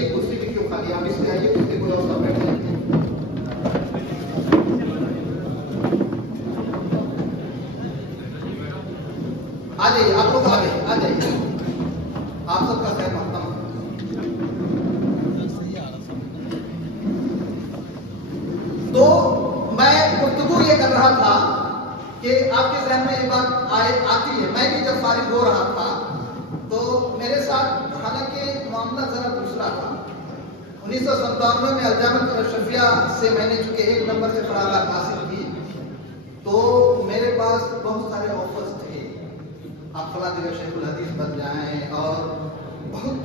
ये कुर्सी भी क्यों खाली, आप इसलिए आइए, कुर्सी कोई और सब बैठ जाएंगे। आ जाइए आप लोग, आ जाइए, आप सबका खैर मकदम। तो मैं गुफ्तगू ये कर रहा था कि आपके ज़हन में ये बात आती है। मैं भी जब फारिग हो रहा था तो मेरे साथ, हालांकि मामला जरा दूसरा था। 1997 में अलजामत अशरफिया से मैंने चूंकि 1 नंबर से फरागत हासिल की, तो मेरे पास बहुत सारे ऑफर्स थे, आप फला जगह शेखुल हदीस बन जाएं, और बहुत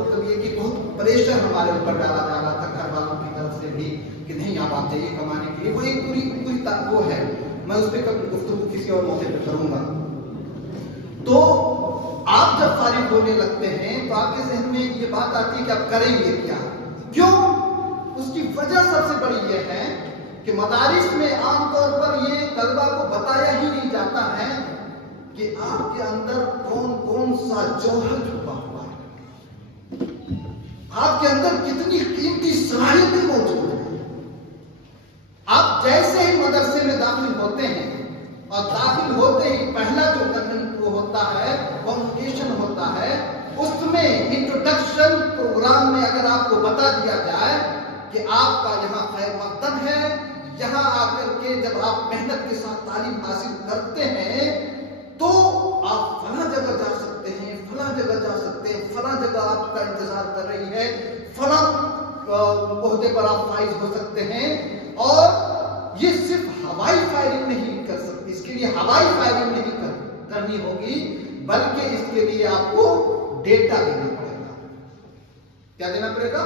मतलब ये कि बहुत प्रेशर हमारे ऊपर डाला जा रहा था घर वालों की तरफ से भी कि नहीं आप जाइए कमाने के लिए। वो एक पूरी वो है, मैं उस पर कभी गुफ्तगू किसी और मौके पर करूंगा। तो आप जब फारिग होने लगते हैं तो आपके ज़हन में ये बात आती है कि आप करेंगे क्या, क्यों? उसकी वजह सबसे बड़ी ये है कि मदारिस में आमतौर पर ये तलबा को बताया ही नहीं जाता है कि आपके अंदर कौन कौन सा जौहर छुपा हुआ है, आपके अंदर कितनी कीमती सलाहियतें मौजूद हैं। आप जैसे ही मदरसे में दाखिल होते हैं और दाखिल होते ही पहला जो वो होता है, कॉन्वोकेशन होता है, उसमें इंट्रोडक्शन प्रोग्राम में अगर आपको बता दिया जाए कि आपका यहाँ खैर मकदम है, यहाँ आकर के जब आप मेहनत के साथ तालीम हासिल करते हैं तो आप फला जगह जा सकते हैं, फला जगह जा सकते हैं, फला जगह आपका इंतजार कर रही है, फला ओहदे पर आप फाइज हो सकते हैं। और ये सिर्फ हवाई फायरिंग नहीं कर सकती, इसके लिए हवाई फायरिंग नहीं करनी होगी, बल्कि इसके लिए आपको डेटा देना पड़ेगा। क्या देना पड़ेगा?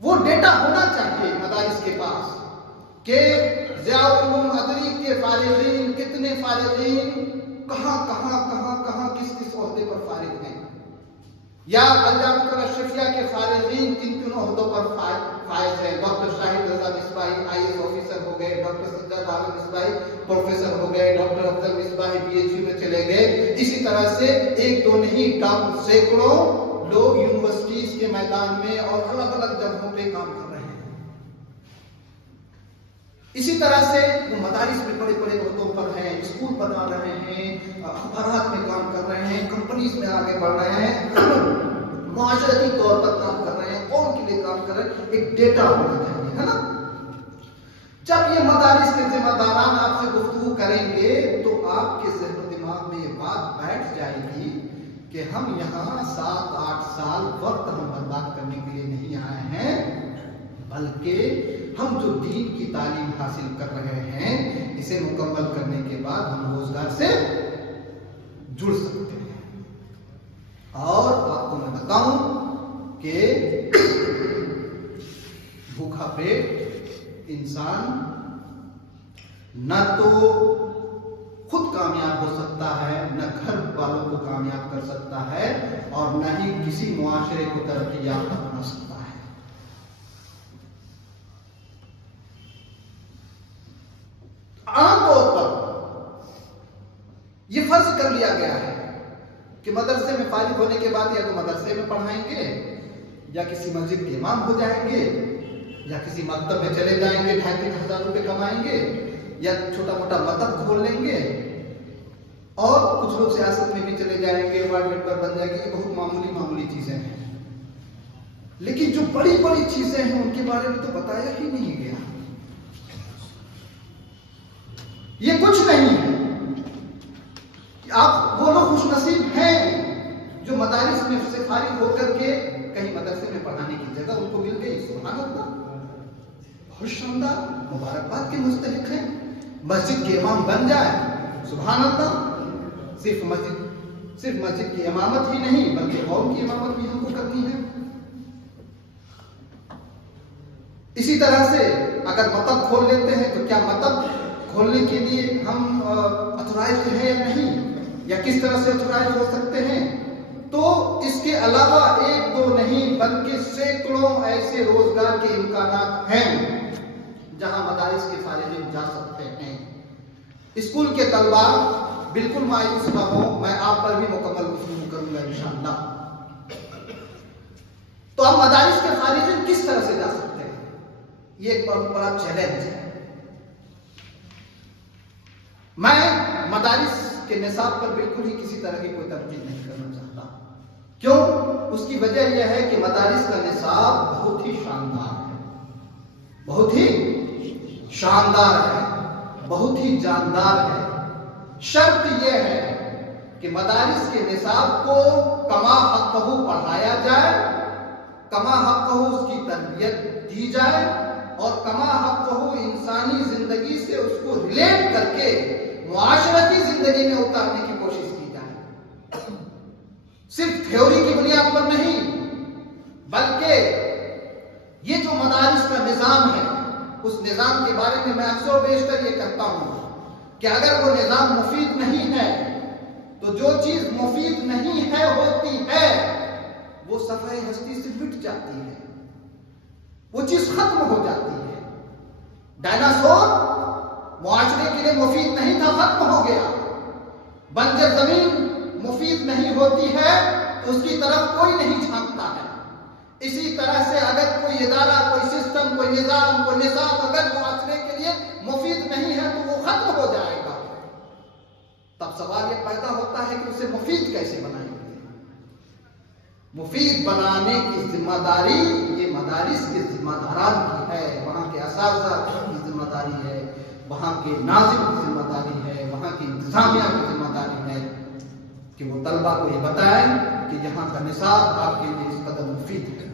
वो डेटा होना चाहिए मदारिस के पास कि ज़ियाउल अदरी के फारिगीन कितने फारिगीन कहां किस ओहदे पर फारिग हैं, या अलजामत अशरफिया के फारिगीन किन ओहदों पर फाइज हैं। डॉक्टर शाहिद रजा मिसबाही IAS ऑफिसर हो गए, डॉक्टर सज्जाद आलम मिसबाही प्रोफेसर हो गए, डॉक्टर अफजल मिसबाही PhD में चले गए। इसी तरह से 1-2 नहीं, सैकड़ों लोग यूनिवर्सिटीज के मैदान में और अलग अलग जगहों पे काम कर रहे हैं। इसी तरह से वो मदारिस में बड़े बड़े ओहदों पर हैं, स्कूल बना रहे हैं, अखबारात में काम कर रहे हैं, कंपनीज में आगे बढ़ रहे हैं, मुआशरती तौर पर काम कर रहे हैं, कौन के लिए काम कर रहे हैं, एक डेटा होना चाहिए, है ना। जब ये मदारिस के जिम्मेदारान आपसे गुफ्तगू करेंगे तो आपके ज़हन दिमाग में ये बात बैठ जाएगी कि हम यहाँ 7-8 साल वक्त हम बर्बाद करने के लिए नहीं आए हैं, बल्कि हम जो दीन की तालीम हासिल कर रहे हैं इसे मुकम्मल करने के बाद हम रोजगार से जुड़ सकते हैं। और आपको मैं बताऊं कि भूखा पेट इंसान न तो खुद कामयाब हो सकता है, न घर वालों को कामयाब कर सकता है, और न ही किसी मुआशरे को तरक्की याफ्ता बना सकता है। आमतौर पर यह फर्ज कर लिया गया है कि मदरसे में फारिग होने के बाद या तो मदरसे में पढ़ाएंगे, या किसी मस्जिद के इमाम हो जाएंगे, या किसी मकतब में चले जाएंगे, 2,500 हजार रुपए कमाएंगे, या छोटा मोटा मकतब खोल लेंगे, और कुछ लोग सियासत में भी चले जाएंगे, वार्ड मेंबर बन जाएंगे। ये बहुत मामूली चीजें हैं, लेकिन जो बड़ी बड़ी चीजें हैं उनके बारे में तो बताया ही नहीं गया। ये कुछ नहीं है। आप वो लोग खुशनसीब हैं जो मदारिस में से फारिग होकर के कहीं मदरसे में पढ़ाने की जगह उनको मिल गई। सुभान अल्लाह, बहुत शानदार, मुबारकबाद के मुस्तहिक हैं। मस्जिद के इमाम बन जाए, सुभान अल्लाह। सिर्फ मस्जिद की इमामत ही नहीं बल्कि कौम की इमामत भी हमको करनी है। इसी तरह से अगर मतब खोल लेते हैं तो क्या मतब खोलने के लिए हम अथोराइज्ड हैं या नहीं, या किस तरह से अथोराइज्ड हो सकते हैं। तो इसके अलावा 1-2 नहीं बल्कि सैकड़ों ऐसे रोजगार के इम्कानात हैं जहां मदारिस के फारिगीन जा सकते हैं। स्कूल के तलबा बिल्कुल मायूस न हो, मैं आप पर भी मुकम्मल गुफ्तगू करूंगा इंशाअल्लाह। تو اب مدارس کے خارجین کس طرح سے جا سکتے ہیں؟ یہ ایک بہت بڑا چیلنج ہے۔ میں مدارس کے نصاب پر بالکل ہی کسی طرح کی کوئی تبدیلی نہیں کرنا چاہتا۔ کیوں؟ اس کی وجہ یہ ہے کہ مدارس کا نصاب بہت ہی شاندار ہے، بہت ہی شاندار ہے، بہت ہی جاندار ہے۔ شرط یہ ہے کہ مدارس کے نصاب کو کما حقہ پڑھایا جائے، کما حقہ اس کی تربیت دی جائے، اور کما حقہ انسانی زندگی سے اس کو ریلیٹ کر کے معاشرتی زندگی میں اتارنے کی کوشش کی جائے۔ صرف تھیوری کی بنیاد پر نہیں، بلکہ یہ جو مدارس کا نظام ہے، اس نظام کے بارے میں اکثر و بیشتر یہ کہتا ہوں کہ اگر وہ نظام مفید نہیں ہے تو جو چیز مفید نہیں ہے ہوتی ہے وہ صفحہ ہستی سے مٹ جاتی ہے، وہ چیز ختم ہو جاتی ہے۔ ڈائناسور معاشرے کے لیے مفید نہیں تھا، ختم ہو گیا۔ بنجر زمین مفید نہیں ہوتی ہے تو اس کی طرف کوئی نہیں جھانکتا ہے۔ اسی طرح سے اگر کوئی ادارہ، کوئی سسٹم، کوئی نظام، کوئی نظام اگر معاشرے کے لیے مفید نہیں ہے تو وہ ختم ہو جائے گا۔ تب سوال یہ پیدا ہوتا ہے کہ اسے مفید کیسے بنائیں گے؟ مفید بنانے کی ذمہ داری یہ مدارس کے ذمہ داران کی ہے، وہاں کے اساتذہ کی ذمہ داری ہے، وہاں کے ناظم کی ذمہ داری ہے، وہاں کی انتظامیہ کی ذمہ داری ہے کہ وہ طلبہ کو یہ بتائیں کہ یہاں کا نصاب آپ کے لیے اس قدر مفید ہے۔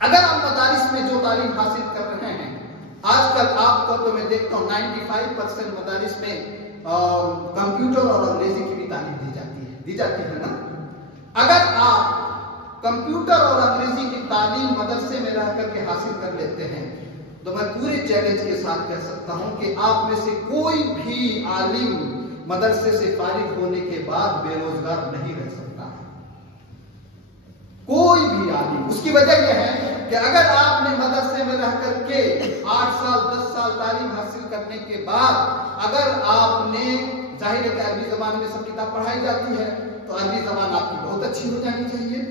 اگر آپ مدارس میں جو تعلیم حاصل کر رہے ہیں، آج کل آپ کو تو میں دیکھتا ہوں 95% مدارس میں کمپیوٹر اور انگریزی کی بھی تعلیم دی جاتی ہے نا۔ اگر آپ کمپیوٹر اور انگریزی کی تعلیم مدرسے میں رہ کر کے حاصل کر لیتے ہیں تو میں پورے چیلنج کے ساتھ کہہ سکتا ہوں کہ آپ میں سے کوئی بھی عالم مدرسے سے فارغ ہونے کے بعد بے روزگار نہیں رہ سکتا، کوئی بھی عالم۔ اس کی وجہ یہ ہے کہ اگر آپ نے مدرسے میں رہ کر کے 8 سال 10 سال تعلیم حاصل کرنے کے بعد اگر آپ نے، ظاہر ہے کہ عربی زبان میں سب کتاب پڑھائی جاتی ہے تو عربی زبان آپ کی بہت اچھی ہو جانی چاہیے۔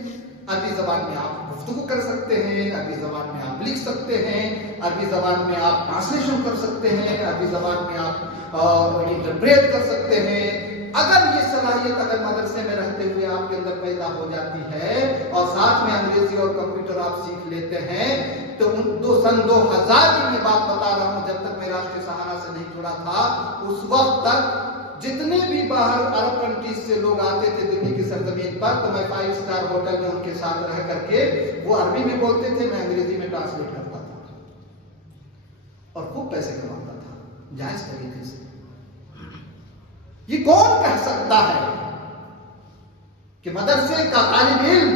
عربی زبان میں آپ گفتگو کر سکتے ہیں، عربی زبان میں آپ لکھ سکتے ہیں، عربی زبان میں آپ ٹرانسلیشن کر سکتے ہیں، عربی زبان میں آپ انٹرپریٹ کر سکتے ہیں۔ اگر یہ صلاحیت اگر مدرسے میں رہتے ہوئے آپ کے اندر پیدا ہو جاتی ہے اور ساتھ میں انگریزی اور کمپیوٹر آپ سیکھ لیتے ہیں تو سن 2000 کی میں بات بتا رہا ہوں، جب تک میں راشٹریہ سہارا سے نہیں جڑا تھا، اس وقت تک جتنے بھی باہر عرب کنٹریز سے لوگ آتے تھے دلی کی سرزمین پر تو میں 5 اسٹار ہوٹل میں ان کے ساتھ رہ کر کے وہ عربی میں بولتے تھے، میں انگریزی میں ٹرانسلیٹ کرتا تھا اور خوب پیسے کماتا تھا جائز طریقے سے۔ یہ کون کہہ سکتا ہے کہ مدرسے کا طالب علم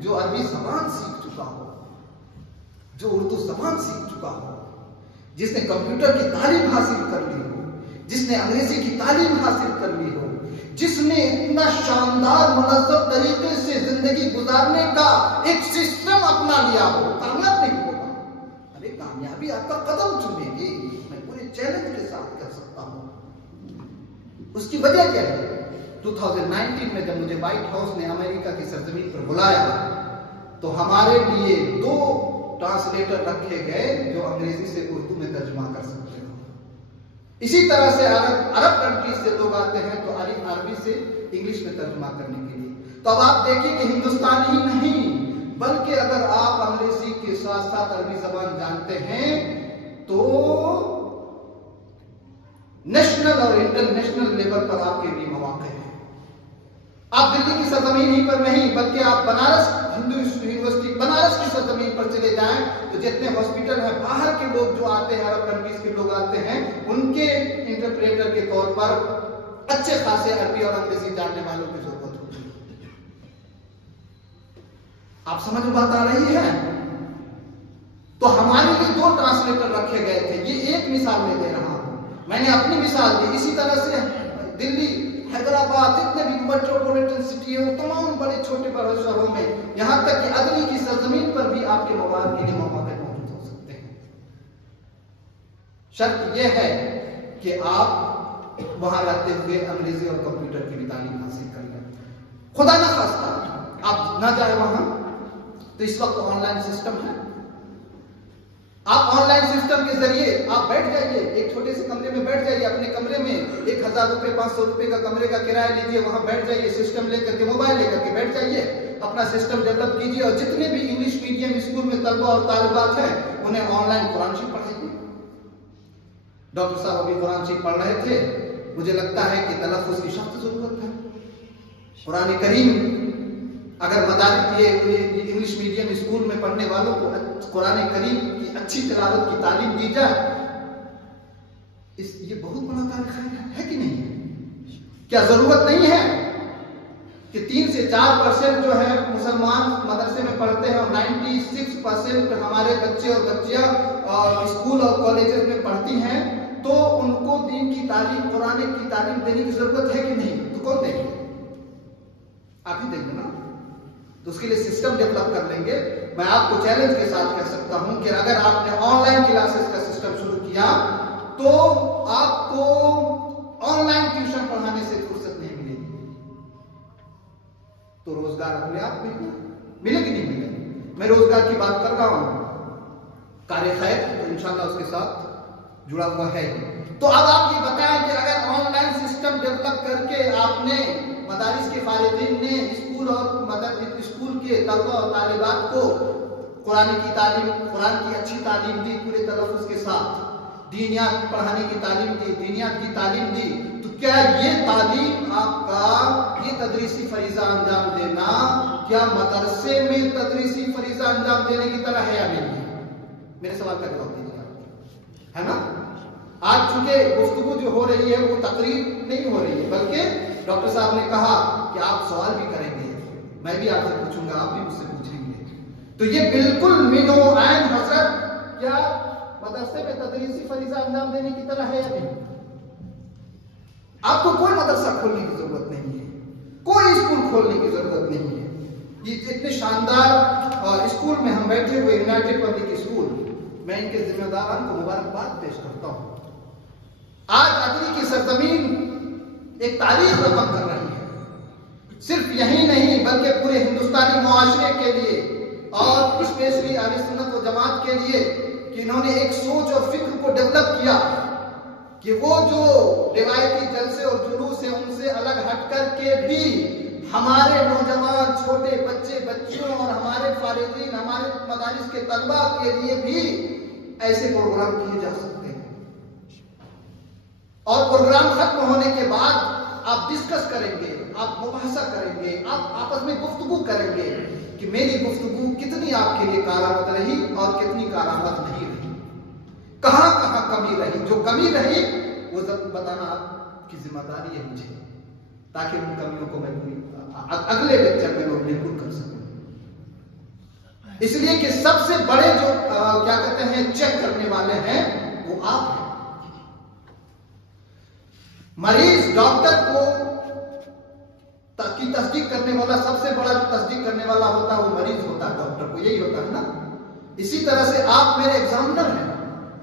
جو عربی زبان سیکھ چکا ہو، جو اردو زبان سیکھ چکا ہو، جس نے کمپیوٹر کی تعلیم حاصل کر لی ہو، جس نے انگریزی کی تعلیم حاصل کر لی ہو، جس نے اتنا شاندار منظم طریقے سے زندگی گزارنے کا ایک سسٹم اپنا لیا ہو، کامیاب نہیں ہوگا۔ ارے کامیابی آپ کا قدم چومے گی، میں پورے چیلنج کے ساتھ کہہ سکتا ہوں۔ اس کی وجہ کیا ہے؟ 2019 میں جب مجھے وائٹ ہاؤس نے امریکہ کی سرزمین پر بلایا تو ہمارے لیے 2 ٹرانسلیٹر رکھے گئے جو انگریزی سے اردو میں ترجمہ کر سکتے ہو۔ اسی طرح سے عرب کنٹریز سے لوگ آتے ہیں تو عربی سے انگلش میں ترجمہ کرنے کے لیے۔ تو اب آپ دیکھیں کہ ہندوستان ہی نہیں بلکہ اگر آپ انگریزی کے ساتھ ساتھ عربی زبان جانتے ہیں تو نیشنل اور انٹرنیشنل لیول پر آپ کے لیے مواقع ہیں۔ آپ دلی کی سرزمین ہی پر نہیں بلکہ آپ بنارس ہندو یونیورسٹی بنارس کی سرزمین پر چلے جائیں تو جتنے ہاسپٹل ہیں باہر کے لوگ جو آتے ہیں، عرب کنٹریز کے لوگ آتے ہیں، ان کے انٹرپریٹر کے طور پر اچھے خاصے عربی اور انگریزی جاننے والوں کی ضرورت ہوتی ہے۔ آپ سمجھ بات آ رہی ہے؟ تو ہمارے لیے 2 ٹرانسلیٹر رکھے گئے تھے۔ یہ ایک مثال میں دے رہا ہوں، میں نے اپنی مثال دی۔ اسی طرح سے دلی، حیدرآباد، جتنے بھی میٹروپولیٹن سٹی ہے، وہ تمام بڑے چھوٹے بڑے شہروں میں، یہاں تک کہ عدلی کی سرزمین پر بھی آپ کے مواد کے لیے مواقع موجود ہو سکتے ہیں۔ شرط یہ ہے کہ آپ وہاں رہتے ہوئے انگریزی اور کمپیوٹر کی بھی تعلیم حاصل کر لیں۔ خدا نہ خواستہ آپ نہ جائیں وہاں तो इस वक्त ऑन लाइन सिस्टम है। आप ऑनलाइन सिस्टम के जरिए आप बैठ जाइए, एक छोटे से कमरे में बैठ जाइए, अपने कमरे में 1000 रुपए 500 रुपए का कमरे का किराया लीजिए, वहां बैठ जाइए, सिस्टम लेकर के, मोबाइल लेकर के बैठ जाइए, अपना सिस्टम डेवलप कीजिए और जितने भी इंग्लिश मीडियम स्कूल में तलबा और तालिबात हैं उन्हें ऑनलाइन कुरान शरीफ पढ़ाइए। डॉक्टर साहब अभी कुरान शरीफ पढ़ रहे थे, मुझे लगता है कि तलफ्फुज़ की सख्त जरूरत है। कुरान करीम अगर मदारिस ये इंग्लिश मीडियम स्कूल में पढ़ने वालों को कुरान करीम की अच्छी तिलावत की तालीम दी जाए, ये बहुत बड़ा कार्य है कि नहीं? क्या जरूरत नहीं है कि 3 से 4% जो है मुसलमान मदरसे में पढ़ते हैं और 96% हमारे बच्चे और बच्चियां स्कूल और कॉलेजेस में पढ़ती हैं, तो उनको दीन की तालीम, कुरान की तालीम देने की जरूरत है कि नहीं? तो कौन देंगे? आप ही देंगे ना। तो उसके लिए सिस्टम डेवलप कर लेंगे। मैं आपको चैलेंज के साथ कह सकता हूं कि अगर आपने ऑनलाइन क्लासेस का सिस्टम शुरू किया तो आपको ऑनलाइन ट्यूशन पढ़ाने से फुर्सत नहीं मिलेगी, तो रोजगार अपने आप मिले कि नहीं मिले? मैं रोजगार की बात कर रहा हूं, कार्य खैर तो इंशाल्लाह उसके साथ जुड़ा हुआ है। तो अब आप ये बताएं कि अगर ऑनलाइन सिस्टम डेवलप करके आपने मदारिस के फारिदीन ने स्कूल और स्कूल के तलबा और तालिबात को कुरान की तालीम, कुरान की अच्छी तालीम दी, पूरे तलफ्फुज़ के साथ दीनियात पढ़ाने की तालीम दी, दीनियात की तालीम दी, तो क्या ये तालीम आपका ये तदरीसी फरीजा अंजाम देना क्या मदरसे में तदरीसी फरीजा अंजाम देने की तरह है या नहीं? मेरे सवाल का जवाब दीजिए, है ना? आज चूंकि गुफ्तगू जो हो रही है वो तकरीर नहीं हो रही है, बल्कि डॉक्टर साहब ने कहा कि आप सवाल भी करेंगे, मैं भी आपसे पूछूंगा, आप भी मुझसे पूछेंगे। तो ये बिल्कुल मिनो ऐन हजरत क्या मदरसे में तदरीसी फरीजा अंजाम देने की तरह है या नहीं? आपको कोई मदरसा खोलने की जरूरत नहीं है, कोई स्कूल खोलने की जरूरत नहीं है। ये इतने शानदार स्कूल में हम बैठे हुए, यूनाइटेड पब्लिक स्कूल, मैं इनके जिम्मेदारान को मुबारकबाद पेश करता हूं। आज अदली की सरजमीन एक तारीख रकम कर रही है, सिर्फ यही नहीं बल्कि पूरे हिंदुस्तानी मुआशरे के लिए और स्पेशली अहले सुन्नत व जमात के लिए कि इन्होंने एक सोच और फिक्र को डेवलप किया कि वो जो रिवायती जलसे और जुलूस है उनसे अलग हट करके भी हमारे नौजवान, छोटे बच्चे बच्चियों और हमारे फारिदीन, हमारे मदारिस के तलबा के लिए भी ऐसे प्रोग्राम किए जा सकते हैं। और प्रोग्राम खत्म होने के बाद आप डिस्कस करेंगे, आप मुबाहसा करेंगे, आप आपस में गुफ्तगू करेंगे कि मेरी गुफ्तगू कितनी आपके लिए कारआमद रही और कितनी कारआमद नहीं रही, कहां कहां कमी रही। जो कमी रही वो बताना आपकी जिम्मेदारी है मुझे, ताकि उन कमियों को मैं अगले लेक्चर में मैं बिल्कुल कर सकूं। इसलिए कि सबसे बड़े जो क्या कहते हैं चेक करने वाले हैं वो आप हैं। मरीज डॉक्टर को की तस्दीक करने वाला, सबसे बड़ा जो तस्दीक करने वाला होता है वो मरीज होता है, डॉक्टर को, यही होता है ना। इसी तरह से आप मेरे एग्जामिनर हैं,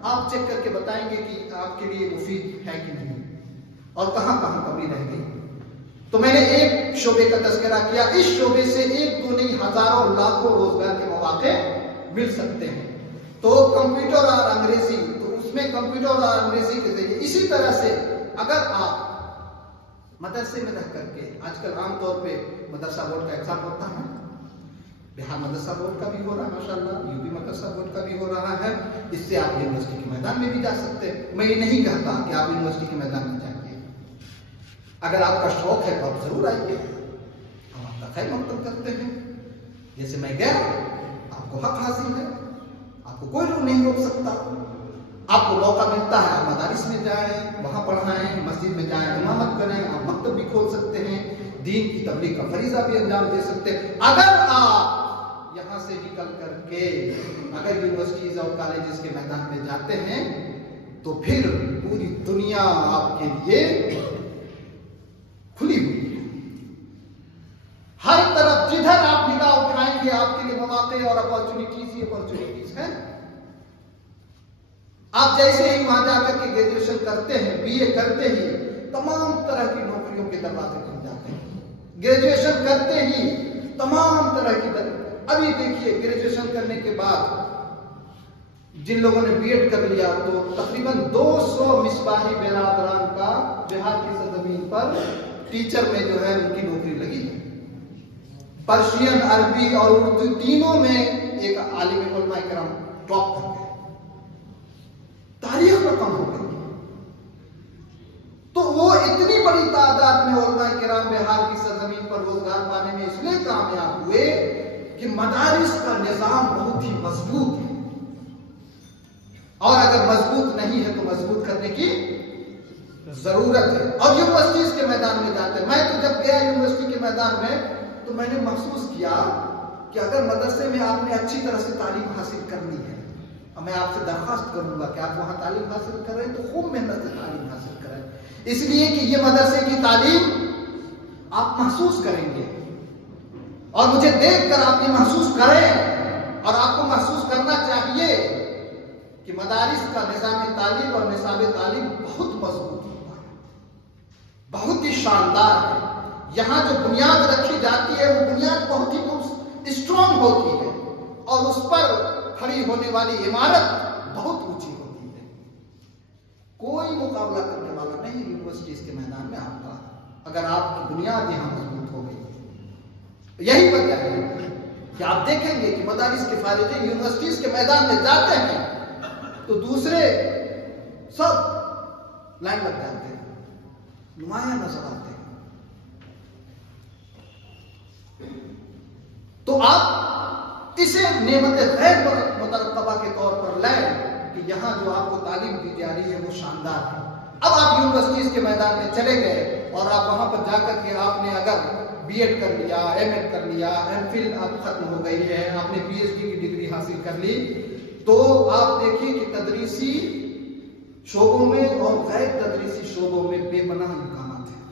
आप चेक करके बताएंगे कि आपके लिए मुफीद है कि नहीं और कहां कहां कमी रह गई। तो मैंने एक शोबे का तज़किरा किया, इस शोबे से एक दो नहीं हजारों लाखों रोजगार के मौके मिल सकते हैं। तो कंप्यूटर और अंग्रेजी, तो उसमें कंप्यूटर और अंग्रेजी के जरिए, इसी तरह से अगर आप मदरसे में रह करके, आजकल आमतौर पे मदरसा बोर्ड का एग्जाम होता है, बिहार मदरसा बोर्ड का भी हो रहा है माशाल्लाह, यूपी मदरसा बोर्ड का भी हो रहा है, इससे आप यूनिवर्सिटी के मैदान में भी जा सकते हैं। मैं ये नहीं कहता कि आप यूनिवर्सिटी के मैदान में जाइए, अगर आपका शौक है तो आप जरूर आइए, हम आपका खैर मकदम करते हैं। जैसे मैं गया, आपको हक हासिल है, आपको कोई लोग नहीं रोक सकता। आपको मौका मिलता है आप मदारिस में जाएं, वहां पढ़ाएं, मस्जिद में जाएं, इमामत करें, आप मकतब भी खोल सकते हैं, दीन की तबलीग का फरीजा भी अंजाम दे सकते हैं। अगर आप यहां से निकल करके अगर यूनिवर्सिटीज और कॉलेजेस के मैदान में जाते हैं तो फिर पूरी दुनिया आपके लिए खुली हुई है। हर तरफ जिधर आप निगाह उठाएंगे आपके लिए मौके और अपॉर्चुनिटीज हैं। आप जैसे ही वहां जाकर के ग्रेजुएशन करते हैं, बीए करते ही तमाम तरह की नौकरियों के दरवाजे खुल जाते हैं। ग्रेजुएशन करते ही तमाम तरह की ابھی دیکھیے گریجویشن کرنے کے بعد جن لوگوں نے بی ایڈ کر لیا تو تقریباً 200 مصباحی برادران کا بہار کی سرزمین پر ٹیچر میں جو ہے ان کی نوکری لگی ہے. پرشین، عربی اور اردو تینوں میں ایک عالم علماء کرام ٹاپ کر گئے، تاریخ رقم ہو گئی. تو وہ اتنی بڑی تعداد میں علماء کرام بہار کی سرزمین پر روزگار پانے میں اس لیے کامیاب ہوئے کہ مدارس کا نظام بہت ہی مضبوط ہے، اور اگر مضبوط نہیں ہے تو مضبوط کرنے کی ضرورت ہے. اور یونیورسٹیز کے میدان میں جاتے ہیں. میں تو جب گیا یونیورسٹی کے میدان میں تو میں نے محسوس کیا کہ اگر مدرسے میں آپ نے اچھی طرح سے تعلیم حاصل کرنی ہے، اور میں آپ سے درخواست کروں گا کہ آپ وہاں تعلیم حاصل کر رہے ہیں تو خوب محنت سے تعلیم حاصل کریں، اس لیے کہ یہ مدرسے کی تعلیم آپ محسوس کریں گے، اور مجھے دیکھ کر آپ یہ محسوس کریں، اور آپ کو محسوس کرنا چاہیے کہ مدارس کا نظام تعلیم اور نصاب تعلیم بہت مضبوط ہوتا ہے، بہت ہی شاندار ہے. یہاں جو بنیاد رکھی جاتی ہے وہ بنیاد بہت ہی اسٹرانگ ہوتی ہے، اور اس پر کھڑی ہونے والی عمارت بہت اونچی ہوتی ہے. کوئی مقابلہ کرنے والا نہیں یونیورسٹیز کے میدان میں آپ کا، اگر آپ کی بنیاد یہاں مضبوط ہو گئی. یہی وجہ ہے کہ آپ دیکھیں گے کہ مدارس کے فارغین یونیورسٹیز کے میدان میں جاتے ہیں تو دوسرے سب لائن لگ جاتے ہیں، نمایاں نظر آتے ہیں. تو آپ اسے نعمت غیر مترتبہ کے طور پر لیں کہ یہاں جو آپ کو تعلیم دی جا رہی ہے وہ شاندار ہے. اب آپ یونیورسٹیز کے میدان میں چلے گئے اور آپ وہاں پر جا کر کے آپ نے اگر بی ایڈ کر لیا، ایم ایڈ کر لیا، ایم فل اب ختم ہو گئی ہے، آپ نے پی ایچ ڈی کی ڈگری حاصل کر لی، تو آپ دیکھیے کہ تدریسی شعبوں میں اور غیر تدریسی شعبوں میں بے پناہ امکانات ہیں.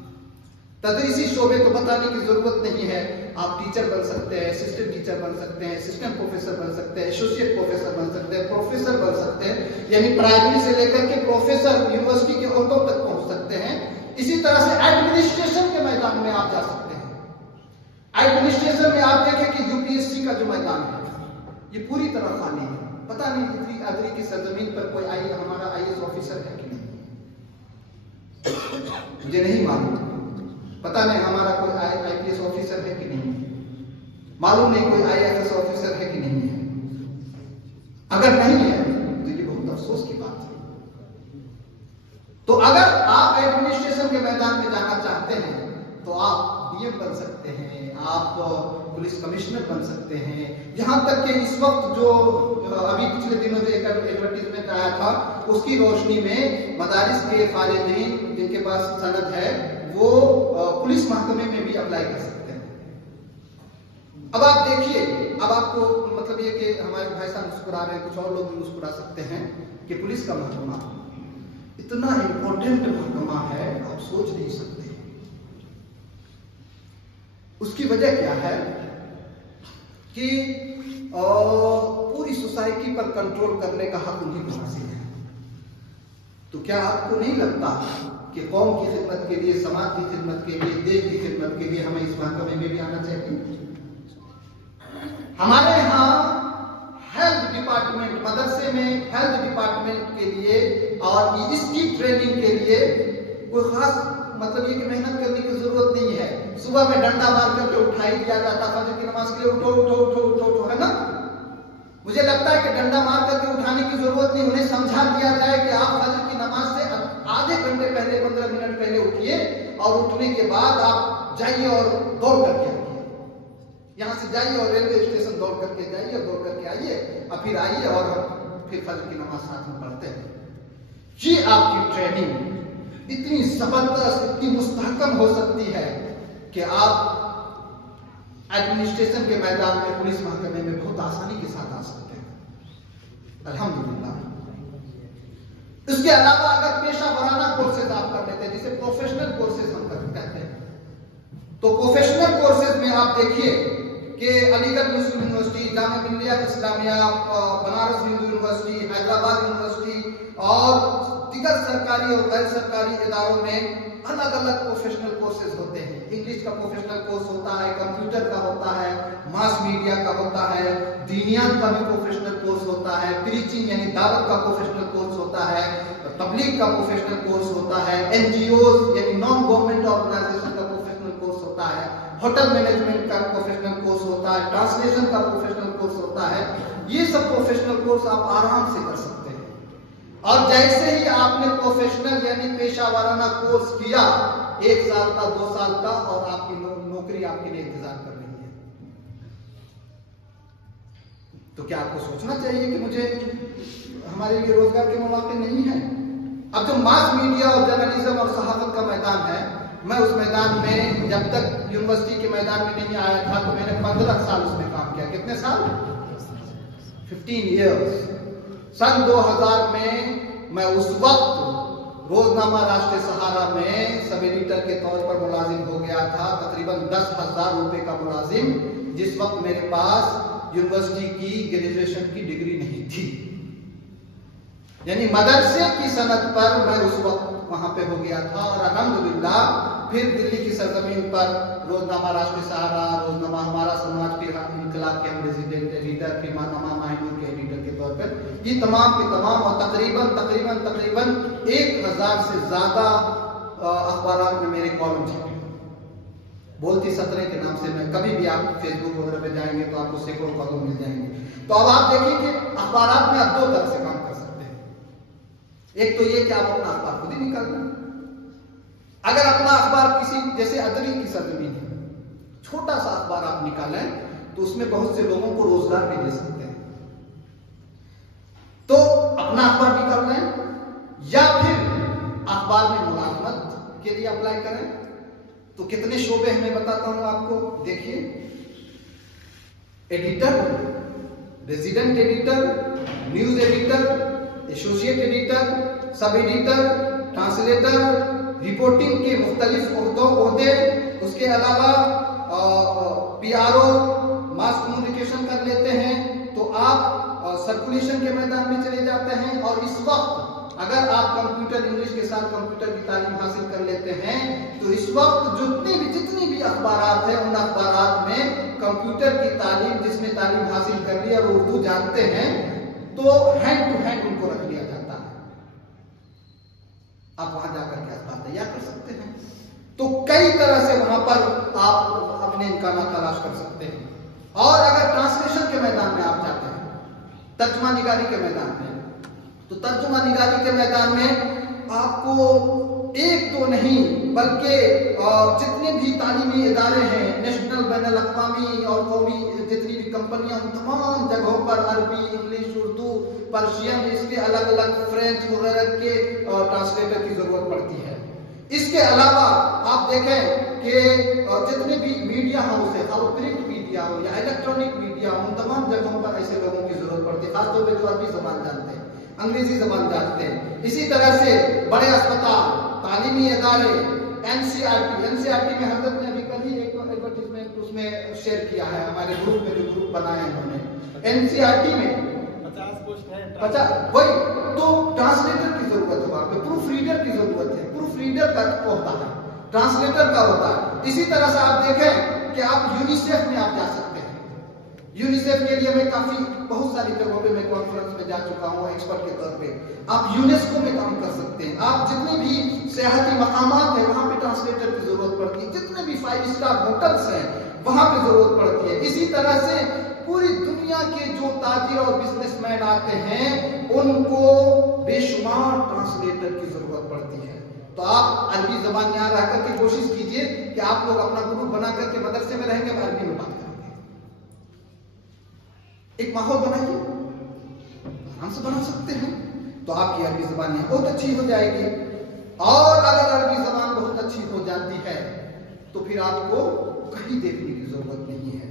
تدریسی شعبے تو بتانے کی ضرورت نہیں ہے، آپ ٹیچر بن سکتے ہیں، اسسٹنٹ ٹیچر بن سکتے ہیں، اسسٹنٹ پروفیسر بن سکتے ہیں، ایسوسیٹ پروفیسر بن سکتے ہیں، پروفیسر بن سکتے ہیں، یعنی پرائمری سے لے کر کے پروفیسر یونیورسٹی کے عہدوں تک پہنچ سکتے ہیں. اسی طرح سے ایڈمنسٹریشن کے میدان میں آپ جا سکتے ہیں. ایڈمنسٹریشن میں آپ دیکھیں کہ یو پی ایس سی کا جو میدان ہے یہ پوری طرح خالی ہے. پتہ نہیں اتنی ادری کی سرزمین پر کوئی ہمارا آئی ایس آفیسر ہے کہ نہیں، مجھے نہیں معلوم. پتہ نہیں ہمارا کوئی آئی پی ایس آفیسر ہے کہ نہیں، معلوم نہیں کوئی آئی ایف ایس آفیسر ہے کہ نہیں ہے. اگر نہیں ہے تو یہ بہت افسوس کی بات ہے. تو اگر آپ ایڈمنسٹریشن کے میدان میں جانا چاہتے ہیں تو آپ ڈی ایم بن سکتے ہیں، آپ پولیس کمشنر بن سکتے ہیں. یہاں تک کہ اس وقت جو ابھی پچھلے دنوں جو ایک ایڈورٹیزمنٹ آیا تھا اس کی روشنی میں مدارس کے فارغین جن کے پاس سند ہے وہ پولیس محکمے میں بھی اپلائی کر سکتے ہیں. اب آپ دیکھیے، اب آپ کو مطلب یہ کہ ہمارے بھائی صاحب مسکرا رہے ہیں، کچھ اور لوگ بھی مسکرا سکتے ہیں کہ پولیس کا محکمہ اتنا امپورٹنٹ محکمہ ہے آپ سوچ نہیں سکتے. اس کی وجہ کیا ہے کہ پوری سوسائٹی پر کنٹرول کرنے کا حق انہیں کو حاصل ہے. تو کیا آپ کو نہیں لگتا کہ قوم کی خدمت کے لیے، سماج کی خدمت کے لیے، دیش کی خدمت کے لیے ہمیں اس محکمے میں بھی آنا چاہیے؟ ہمارے یہاں ہیلتھ ڈپارٹمنٹ، مدرسے میں ہیلتھ ڈپارٹمنٹ کے لیے اور اس کی ٹریننگ کے لیے کوئی خاص مطلب یہ کہ محنت کرنے کی ضرورت نہیں ہے. صبح میں ڈنڈا مار کر کے اٹھائی دیا جاتا، فجر کی نماز کے لیے اٹھو اٹھو اٹھو اٹھو اٹھو، ہے نا. مجھے لگتا ہے کہ ڈنڈا مار کر کے اٹھانے کی ضرورت نہیں، انہیں سمجھا دیا جائے کہ آپ فجر کی نماز سے آدھے گھنٹے پہلے، 15 منٹ پہلے اٹھیے، اور اٹھنے کے بعد آپ جائیے اور دوڑ کر کے آئیے. یہاں سے جائیے اور ریلوے اسٹیشن دوڑ کر کے جائیے اور دوڑ کر کے آئیے، اور پھر آئیے اور پھر فجر کی نماز ساتھ میں پڑھتے ہیں. یہ آپ کی ٹریننگ اتنی زبردست، اتنی مستحکم ہو سکتی ہے کہ آپ ایڈمنسٹریشن کے میدان میں، پولیس محکمے میں بہت آسانی کے ساتھ آ سکتے ہیں. الحمدللہ. اس کے علاوہ اگر پیشہ ورانہ کورسز آپ کر لیتے ہیں، جسے پروفیشنل کورسز ہم کہتے ہیں، تو پروفیشنل کورسز میں آپ دیکھیے کہ علی گڑھ مسلم university, Jamia Millia Islamia, Banaras Hindu university, Hyderabad university اور دیگر سرکاری اور غیر سرکاری اداروں میں الگ الگ پروفیشنل کورسز ہوتے ہیں. انگلش کا پروفیشنل کورس ہوتا ہے، کمپیوٹر کا ہوتا ہے، मास मीडिया का होता है, दीनियात का भी प्रोफेशनल कोर्स होता है, प्रीचिंग यानी दावत का प्रोफेशनल कोर्स होता है, तबलीग का प्रोफेशनल कोर्स होता है, एनजीओ यानी नॉन गवर्नमेंट ऑर्गेनाइजेशन का प्रोफेशनल कोर्स होता है, होटल मैनेजमेंट का प्रोफेशनल कोर्स होता है, ट्रांसलेशन का प्रोफेशनल कोर्स होता है। ये सब प्रोफेशनल कोर्स आप आराम से कर सकते हैं। और जैसे ही आपने प्रोफेशनल यानी पेशावराना कोर्स किया, 1 साल का 2 साल का, और आपकी नौकरी आपके लिए इंतजार कर रही है। तो क्या आपको सोचना चाहिए कि मुझे हमारे लिए रोजगार के मौके नहीं है? अब जो मास मीडिया और जर्नलिज्म और सहाफत का मैदान है, मैं उस मैदान में जब तक यूनिवर्सिटी के मैदान में नहीं आया था तो मैंने 15 साल उसमें काम किया। कितने साल? 15 इयर्स। सन 2000 में मैं उस वक्त रोजनामा राष्ट्रीय सहारा में सब एडिटर के तौर पर मुलाजिम हो गया था, तकरीबन 10,000 रुपए का मुलाजिम, जिस वक्त मेरे पास यूनिवर्सिटी की ग्रेजुएशन की डिग्री नहीं थी। यानी मदरसे की सनद पर मैं उस वक्त वहां पे हो गया था। और अल्हम्दुलिल्लाह फिर दिल्ली की सरजमीन पर रोजनामा राष्ट्रीय सहारा, रोजनामा हमारा समाज, फिर इनकलाब के हम रेजिडेंट एडिटर, फिर माहनूर के एडिटर के तौर पर ये तमाम के तमाम, और तकरीबन 1000 से ज्यादा अखबार में मेरे कॉलम छपे। बोलती 17 के नाम से मैं, कभी भी आप फेसबुक वगैरह पे जाएंगे तो आपको सैकड़ों कॉलम मिल जाएंगे। तो अब आप देखिए कि अखबार में आप 2 तरह से काम कर सकते हैं। एक तो ये कि आप अपना अखबार खुद ही निकाल लें। अगर अपना अखबार किसी जैसे अदरी की सरजमीन है, छोटा सा अखबार आप निकालें तो उसमें बहुत से लोगों को रोजगार भी दे सकते हैं। तो अपना अखबार निकाल लें, या फिर अखबार में मुलाजमत के लिए अप्लाई करें। तो कितने शोबे हैं मैं बताता हूं आपको। देखिए, editor, resident editor, news editor, associate editor, sub editor, translator, reporting के मुख्तलिफ ओहदे, उसके अलावा पीआरओ, मास कम्युनिकेशन कर लेते हैं। तो आप सर्कुलेशन के मैदान में चले जाते हैं। और इस वक्त अगर आप कंप्यूटर, इंग्लिश के साथ कंप्यूटर की तालीम हासिल कर लेते हैं तो इस वक्त जितनी भी अखबारात हैं, उन अखबारात में कंप्यूटर की तालीम, जिसमें तालीम हासिल कर ली और उर्दू जानते हैं, तो हैंड टू हैंड उनको रख लिया जाता है। आप वहां जाकर के अखबार तैयार कर सकते हैं। तो कई तरह से वहां पर आप अपने इम्कान तलाश कर सकते हैं। और अगर ट्रांसलेशन के मैदान में आप जाते हैं, तर्जुमा निगारी के मैदान में, तो तर्जुमा निगारी के मैदान में आपको 1-2 नहीं बल्कि जितने भी तालीमी इदारे हैं, नेशनल, बैनुल अक़वामी और कौमी जितनी भी कंपनियां, उन तमाम जगहों पर अरबी, इंग्लिश, उर्दू, पर्शियन, इसके अलग अलग फ्रेंच वगैरह के ट्रांसलेटर की जरूरत पड़ती है। इसके अलावा आप देखें कि जितने भी मीडिया हाउस है, और प्रिंट मीडिया हो या इलेक्ट्रॉनिक मीडिया हो, उन तमाम जगहों पर ऐसे लोगों की जरूरत पड़ती है, खासतौर पर जो अरबी जबान जानते हैं, अंग्रेजी जबान जानते हैं। इसी तरह से बड़े अस्पताल, तालीमी इदारे, एनसीईआरटी में हजरत ने अभी कल ही एक एडवर्टीजमेंट उसमें शेयर किया है, हमारे ग्रुप में जो ग्रुप बनाया है उन्होंने, एनसीईआरटी में 50 वही तो ट्रांसलेटर की जरूरत है, वहां पे प्रूफ रीडर की जरूरत है। प्रूफ रीडर का होता है, ट्रांसलेटर का होता है। इसी तरह से आप देखें कि आप यूनिसेफ में आप जा सकते हैं। यूनिसेफ के लिए मैं बहुत सारी जगहों पे मैं कॉन्फ्रेंस में जा चुका हूँ एक्सपर्ट के तौर पे। आप यूनेस्को में काम कर सकते हैं। आप जितने भी सियाहती मकामात है वहां पे ट्रांसलेटर की जरूरत पड़ती है। जितने भी 5 स्टार होटल्स हैं वहां पे जरूरत पड़ती है। इसी तरह से पूरी दुनिया के जो ताजिर और बिजनेसमैन आते हैं उनको बेशुमार ट्रांसलेटर की जरूरत पड़ती है। तो आप अरबी जबान यहाँ रह करके कोशिश कीजिए कि आप लोग अपना ग्रुप बना करके मदरसे में रहेंगे, हम अरबी में बात करेंगे। एक माहौल बनाइए, आराम से बना सकते हैं, तो आपकी अरबी जबान यहाँ बहुत अच्छी हो जाएगी। और अगर अरबी जबान बहुत अच्छी हो जाती है तो फिर आपको कहीं देखने की जरूरत नहीं है।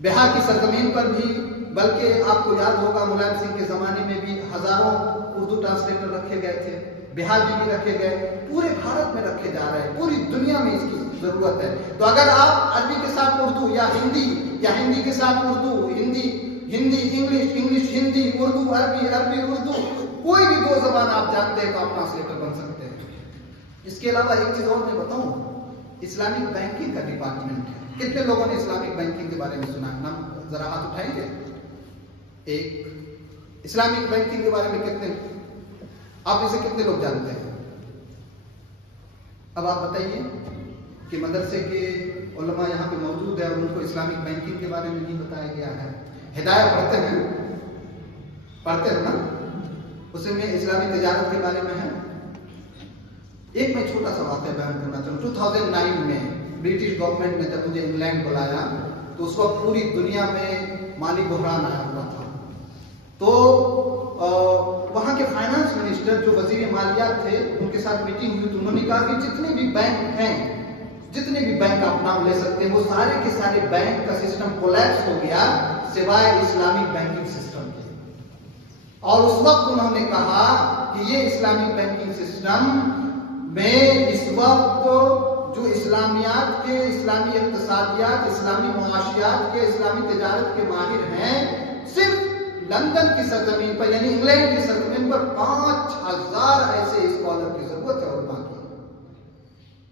बिहार की सरजमीन पर भी, बल्कि आपको याद होगा मुलायम सिंह के जमाने में भी हजारों उर्दू ट्रांसलेटर रखे गए थे, बिहार में भी रखे गए, पूरे भारत में रखे जा रहे हैं, पूरी दुनिया में इसकी जरूरत है। तो अगर आप अरबी के साथ उर्दू या हिंदी के साथ उर्दू, हिंदी इंग्लिश, इंग्लिश हिंदी, उर्दू अरबी, अरबी उर्दू, कोई भी 2 जबान आप जानते हैं तो आप ट्रांसलेटर बन सकते हैं। इसके अलावा एक चीज और मैं बताऊं, इस्लामिक बैंकिंग का डिपार्टमेंट है। कितने लोगों ने इस्लामिक बैंकिंग के बारे में सुना? नाम जरा हाथ उठाएंगे। एक। इस्लामिक बैंकिंग के बारे में कितने, आप इसे कितने लोग जानते हैं? अब आप बताइए कि मदरसे के उलमा यहाँ पे मौजूद है और उनको इस्लामिक बैंकिंग के बारे में नहीं बताया गया है। हिदायत पढ़ते हैं ना, उसमें इस्लामी तिजारत के बारे में है। एक मैं छोटा सा वाक़या बयान करना चाहूँ। 2009 में ब्रिटिश गवर्नमेंट ने जब मुझे इंग्लैंड बुलाया तो उस वक्त पूरी दुनिया में माली बहरान आया हुआ था। तो वहाँ के फाइनेंस मिनिस्टर जो वजीर मालियात थे, उनके साथ मीटिंग हुई तो उन्होंने कहा कि जितने भी बैंक हैं, जितने भी बैंक आप नाम ले सकते हैं, वो सारे के सारे बैंक का सिस्टम कोलैप्स हो गया सिवाय इस्लामिक बैंकिंग सिस्टम के। और उस वक्त उन्होंने कहा कि ये इस्लामिक बैंकिंग सिस्टम में इस वक्त जो इस्लामियात के, इस्लामी इक्तिसादियात, इस्लामी मुआशियात के, इस्लामी तिजारत के माहिर हैं, सिर्फ लंदन की सरजमीन पर यानी इंग्लैंड की सरजमीन पर 5000 ऐसे स्कॉलर की जरूरत है उलमा की।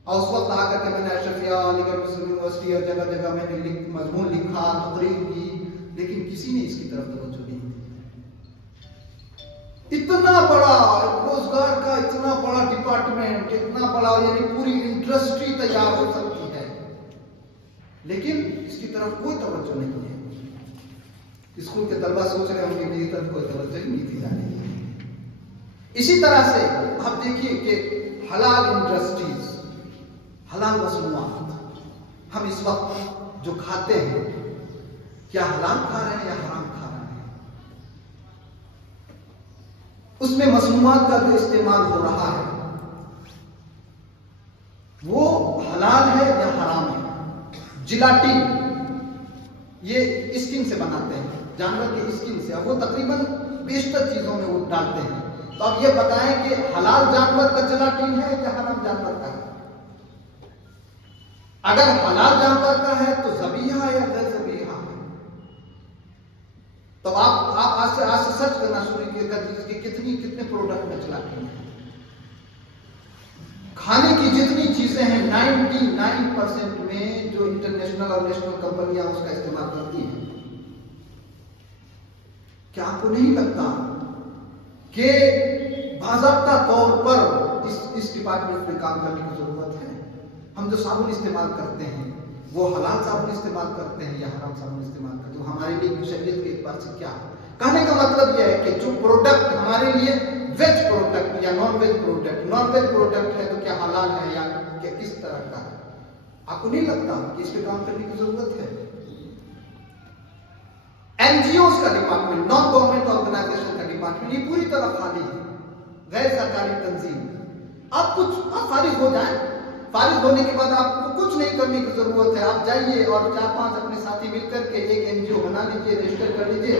और उस वक्त आकर के मैंने अशरफिया, अलीगढ़ मुस्लिम यूनिवर्सिटी और जगह जगह मैंने मजमून लिखा, तकरीर की, लेकिन किसी ने इसकी तरफ तवज्जो नहीं दी। इतना बड़ा रोजगार का इतना बड़ा डिपार्टमेंट, इतना बड़ा यानी पूरी इंडस्ट्री तैयार हो सकती है, लेकिन इसकी तरफ कोई तवज्जो नहीं है। स्कूल के तलबा सोच रहे होंगे मेरी तरफ कोई तवज्जो नहीं दी जा रही है। इसी तरह से आप देखिए कि हलाल इंडस्ट्रीज, हलाल मसनूआत, हम इस वक्त जो खाते हैं क्या हलाल खा रहे हैं या हराम खा रहे हैं? उसमें मसनूआत का जो इस्तेमाल हो रहा है वो हलाल है या हराम है? जिलाटिन, ये स्किन से बनाते हैं, जानवर की स्किन से, अब वो तकरीबन बेशतर चीजों में वो डालते हैं। तो अब ये बताएं कि हलाल जानवर का जिलाटिन है या हराम जानवर का है? अगर हलाल जानवर का है तो ज़बीहा या गैर ज़बीहा है? तो आप आज से सर्च करना शुरू कीजिए कि कितने प्रोडक्ट में जिलाटिन है। खाने की जितनी चीजें हैं 99% में जो इंटरनेशनल और नेशनल कंपनियां उसका इस्तेमाल करती हैं। क्या आपको नहीं लगता कि बाज़ाब्ता तौर पर इस डिपार्टमेंट में काम करने की जरूरत है? हम जो साबुन इस्तेमाल करते हैं वो हलाल साबुन इस्तेमाल करते हैं या हराम साबुन इस्तेमाल करते हैं? तो हमारे लिए शरीयत के एतबार से क्या है? कहने का मतलब यह है कि जो प्रोडक्ट हमारे लिए वेज प्रोडक्ट या नॉन वेज प्रोडक्ट है तो क्या हलाल है या क्या किस तरह का है? आपको नहीं लगता कि इस पे काम करने की जरूरत है? एनजीओ का डिपार्टमेंट, नॉन गवर्नमेंट ऑर्गेनाइजेशन का डिपार्टमेंट, ये पूरी तरह खाली है, गैर सरकारी तंजीम। आप फारिग हो जाए, फारिग होने के बाद आपको कुछ नहीं करने की जरूरत है। आप जाइए और 4-5 अपने साथी मिलकर के एक एनजीओ बना लीजिए, रजिस्टर कर लीजिए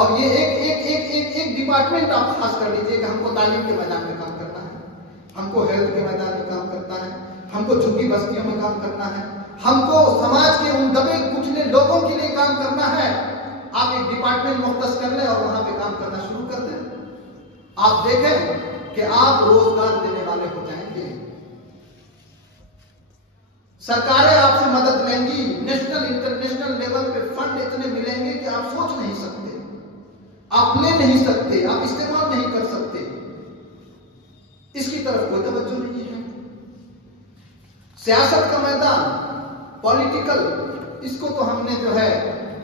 और ये एक डिपार्टमेंट आप खास कर लीजिए कि हमको तालीम के मैदान में काम करना है, हमको हेल्थ के मैदान में काम करना है, हमको झुग्गी बस्तियों में काम करना है, हमको समाज के उन दबे कुचले लोगों के लिए काम करना है। आप एक डिपार्टमेंट मुख्तस कर लें और वहां पे काम करना शुरू कर दें। आप देखें कि आप रोजगार देने वाले हो जाएंगे। सरकारें आपसे मदद लेंगी, नेशनल इंटरनेशनल लेवल पे फंड इतने मिलेंगे कि आप सोच नहीं सकते, आप ले नहीं सकते, आप इस्तेमाल नहीं कर सकते। इसकी तरफ कोई तवज्जो नहीं है। सियासत का मैदान, पॉलिटिकल, इसको तो हमने जो है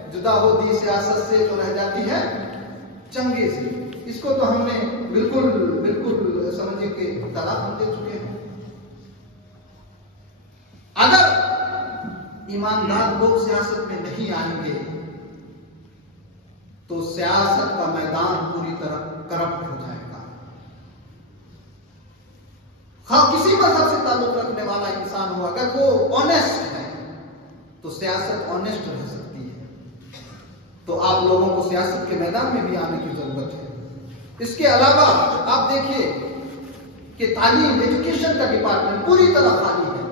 जुदा हो दी सियासत से, तो रह जाती है चंगेज। इसको तो हमने बिल्कुल समझिए कि तलाक हम दे चुके हैं। अगर ईमानदार लोग सियासत में नहीं आएंगे तो सियासत का मैदान पूरी तरह करप्ट हो जाएगा। हाँ, किसी मजहब से ताल्लुक रखने वाला इंसान हो, अगर वो ऑनेस्ट है तो सियासत ऑनेस्ट रह सकती है। तो आप लोगों को सियासत के मैदान में भी आने की जरूरत है। इसके अलावा आप देखिए कि तालीम, एजुकेशन का डिपार्टमेंट पूरी तरह खाली है।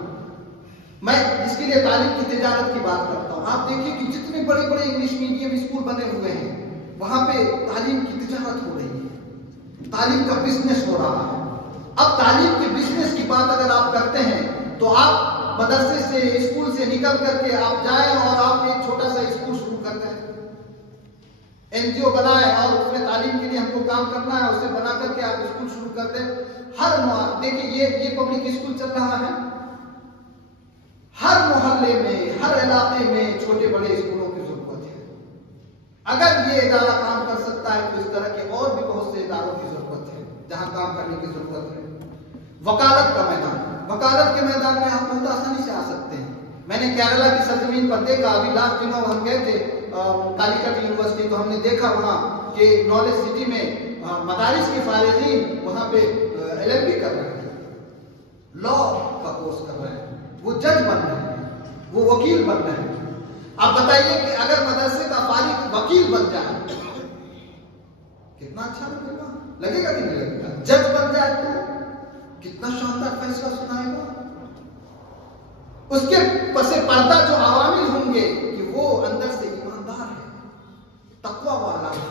मैं इसके लिए तालीम की तिजारत की बात करता हूं। आप देखिए कि जितने बड़े बड़े इंग्लिश मीडियम स्कूल बने हुए हैं वहां पे तालीम की तिजारत हो रही है, तालीम का बिजनेस हो रहा है। अब तालीम के बिजनेस की बात अगर आप करते हैं तो आप मदरसे से, स्कूल से निकल करके आप जाएं और आप एक छोटा सा स्कूल शुरू कर दें, एनजीओ बनाए और उसमें तालीम के लिए हमको काम करना है, उसे बना करके आप स्कूल शुरू कर दें। हर देखिए ये पब्लिक स्कूल चल रहा है, हर मोहल्ले में, हर इलाके में छोटे बड़े स्कूलों की जरूरत है। अगर ये इदारा काम कर सकता है तो इस तरह के और भी बहुत से इदारों की जरूरत है जहां काम करने की जरूरत है। वकालत का मैदान, वकालत के मैदान में आप बहुत आसानी से आ सकते हैं। मैंने केरला की सरजमीन पर देखा, अभी लास्ट दिनों हम गए थे कालीकट यूनिवर्सिटी, तो हमने देखा वहां के नॉलेज सिटी में मदारिस के फारिगीन वहां पे LLB कर रहे हैं, लॉ का कोर्स कर रहे हैं, वो जज बन रहे हैं, वो वकील बन रहे हैं। आप बताइए कि अगर मदरसे का फारिग वकील बन जाए कितना अच्छा लगेगा, लगेगा कि नहीं लगेगा? जज बन जाए तो कितना शानदार फैसला सुनाएगा। उसके पसे पर्दा जो अवामिल होंगे कि वो अंदर से ईमानदार है, तकवा वाला है,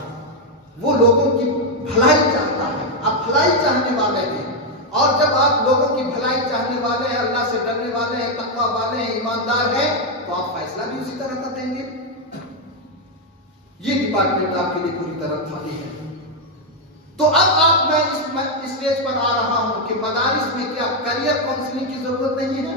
वो लोगों की भलाई चाहता है, आप भलाई चाहने वाले हैं। और जब आप लोगों की भलाई चाहने वाले हैं, अल्लाह से डरने वाले हैं, तकवा वाले हैं, ईमानदार हैं, तो आप फैसला भी उसी तरह का देंगे। ये डिपार्टमेंट आपके लिए पूरी तरह खाली है। तो अब मैं इस स्टेज पर आ रहा हूं कि मदारिस में क्या करियर काउंसलिंग की जरूरत नहीं है?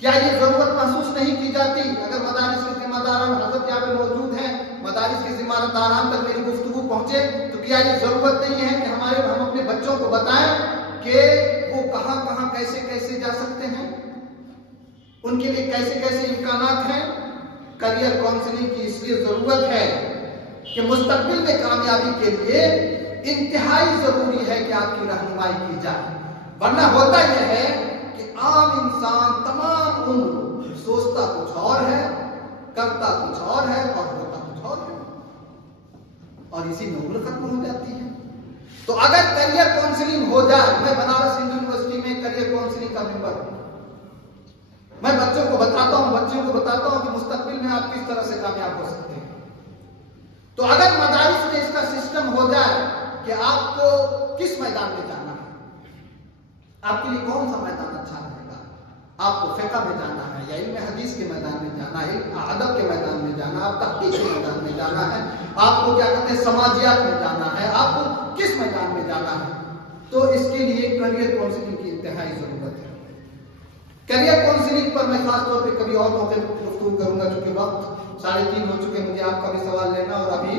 क्या ये जरूरत महसूस नहीं की जाती? अगर मदारिस के जिम्मेदारान हजरत यहाँ पे मौजूद हैं, मदारिस के जिम्मेदारान तक मेरी गुफ्तगू पहुंचे, तो क्या ये जरूरत नहीं है कि हम अपने बच्चों को बताएं कि वो कहां कहां कैसे कैसे जा सकते हैं, उनके लिए कैसे कैसे इम्कानात हैं? करियर काउंसलिंग की इसलिए जरूरत है कि मुस्तकबिल में कामयाबी के लिए इंतहाई जरूरी है कि आपकी रहनुमाई की जाए। वरना होता यह है कि आम इंसान तमाम उम्र सोचता कुछ और है, करता कुछ और है और होता कुछ और है, और इसी में उम्र खत्म हो जाती है। तो अगर करियर काउंसलिंग हो जाए, मैं बनारस हिंदू यूनिवर्सिटी में करियर काउंसलिंग का मेंबर हूं, मैं बच्चों को बताता हूं कि मुस्तकबिल में आप किस तरह से कामयाब हो सकते हैं। तो अगर मदारिस में इसका सिस्टम हो जाए कि आपको किस मैदान में जाना है, आपके लिए कौन सा मैदान अच्छा रहेगा, आपको फिक़्ह में जाना है या इल्म हदीस के मैदान में जाना है, अदब के मैदान में जाना है, आप तहक़ीक़ के मैदान में जाना है, आपको क्या कहते हैं समाजियात में जाना है, आपको किस मैदान में जाना है, तो इसके लिए करियर काउंसलिंग की इंतहाई जरूरत है। करियर काउंसलिंग पर मैं खास तौर पे कभी और मौके पर गुफ्तगू करूंगा, क्योंकि वक्त 3:30 हो चुके, मुझे आपका भी सवाल लेना और अभी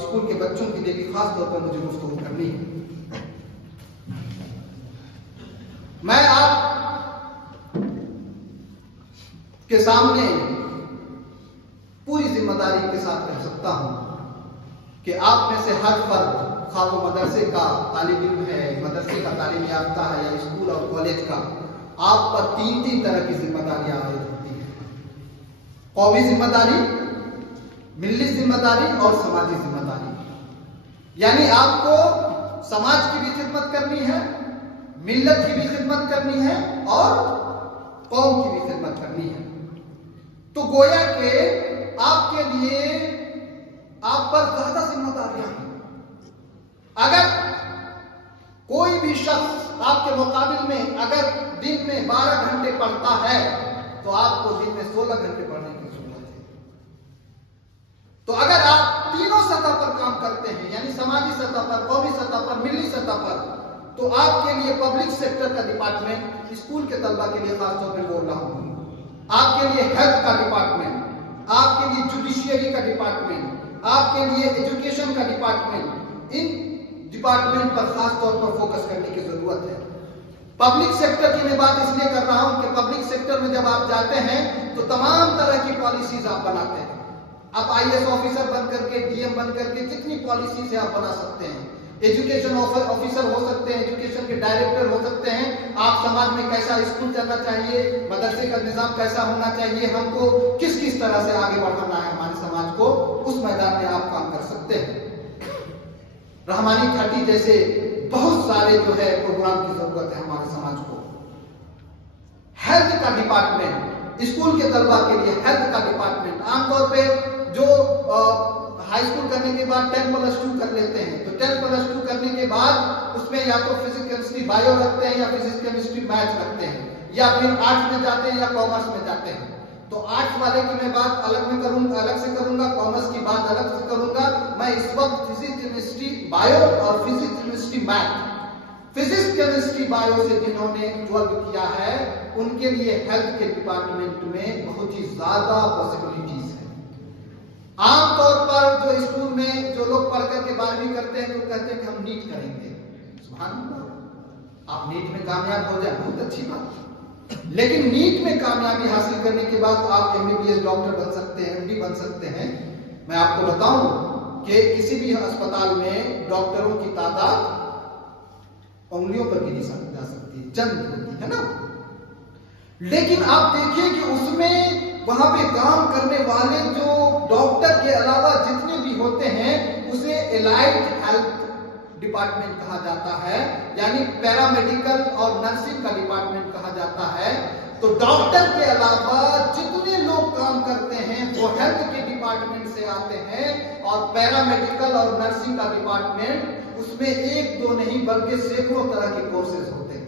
स्कूल के बच्चों के लिए भी खास तौर पर मुझे गुफ्तगू करनी है। मैं आप के सामने पूरी जिम्मेदारी के साथ कह सकता हूं कि आप में से हर फर्द, खा वो मदरसे का तालिब इल्म है, मदरसे का तालीम याफ्ता है या स्कूल और कॉलेज का, आप पर 3 तरह की जिम्मेदारियां आयद होती हैं। कौमी जिम्मेदारी, मिल्ली जिम्मेदारी और समाजी जिम्मेदारी। यानी आपको समाज की भी खिदमत करनी है, मिल्लत की भी खिदमत करनी है और कौम की भी खिदमत करनी है। तो गोया के आपके लिए आप पर ज्यादा जिम्मेदारियां हैं। अगर कोई भी शख्स आपके मुकाबिल में अगर दिन में 12 घंटे पढ़ता है तो आपको दिन में 16 घंटे पढ़ने की जरूरत है। तो अगर आप तीनों सतह पर काम करते हैं, यानी समाजी सतह पर, कौमी सतह पर, मिली सतह पर, तो आपके लिए पब्लिक सेक्टर का डिपार्टमेंट, स्कूल के तलबा के लिए खासतौर पर बोल रहा हूं, आपके लिए हेल्थ का डिपार्टमेंट, आपके लिए जुडिशियरी का डिपार्टमेंट, आपके लिए एजुकेशन का डिपार्टमेंट, इन डिपार्टमेंट पर खास तौर पर फोकस करने की जरूरत है। पब्लिक सेक्टर की मैं बात इसलिए कर रहा हूं कि पब्लिक सेक्टर में जब आप जाते हैं तो तमाम तरह की पॉलिसीज आप बनाते हैं। आप IAS ऑफिसर बन करके, DM बन करके जितनी पॉलिसीज है आप बना सकते हैं। एजुकेशन ऑफिसर हो सकते हैं, एजुकेशन के डायरेक्टर हो सकते हैं। आप समाज में कैसा स्कूल चलना चाहिए, मदरसे का निजाम कैसा होना चाहिए, हमको किस किस तरह से आगे बढ़ाना है हमारे समाज को, उस मैदान में आप काम कर सकते हैं। रहमानी घाटी जैसे बहुत सारे जो है प्रोग्राम की जरूरत है हमारे समाज को। हेल्थ का डिपार्टमेंट, स्कूल के तलबा के लिए हेल्थ का डिपार्टमेंट, आमतौर पे जो हाई स्कूल करने के बाद 10+2 कर लेते हैं, तो 10+2 करने के बाद उसमें या तो फिजिक्स केमिस्ट्री बायो रखते हैं या फिजिक्स केमिस्ट्री मैथ रखते हैं, یا پھر آرٹس میں جاتے ہیں یا کامرس میں جاتے ہیں. تو آرٹس والے کی میں بات الگ سے کروں گا, کامرس کی بات الگ سے کروں گا. میں اس وقت فزکس, کیمسٹری, بایو اور physics, chemistry, math, physics, chemistry, bio سے جنہوں نے 12 کیا ہے ان کے لیے ہیلتھ کے ڈپارٹمنٹ میں بہت ہی زیادہ پاسبلٹیز ہیں. عام طور پر جو اسکول میں جو لوگ پڑھ کر کے 12ویں کرتے ہیں تو کہتے ہیں کہ ہم نیٹ کریں گے. سبحان اللہ, آپ نیٹ میں کامیاب ہو جائیں بہت اچھی بات, لیکن نیٹ میں کامیابی حاصل کرنے کے بعد آپ MBBS ڈاکٹر بن سکتے ہیں, MD بن سکتے ہیں. میں آپ کو بتاؤں کہ کسی بھی اسپتال میں ڈاکٹروں کی تعداد انگلیوں پر گنی جا سکتی ہے, چند ہوتی ہے نا. لیکن آپ دیکھیے کہ اس میں وہاں پہ کام کرنے والے جو ڈاکٹر کے علاوہ جتنے بھی ہوتے ہیں اسے الائڈ ہیلتھ ڈپارٹمنٹ کہا جاتا ہے, یعنی پیرامیڈیکل اور نرسنگ کا ڈپارٹمنٹ کہا جاتا ہے. تو ڈاکٹر کے علاوہ جتنے لوگ کام کرتے ہیں وہ ہیلتھ کے ڈپارٹمنٹ سے آتے ہیں, اور پیرامیڈیکل اور نرسنگ کا ڈپارٹمنٹ اس میں 1-2 نہیں بلکہ سینکڑوں طرح کے کورسز ہوتے ہیں.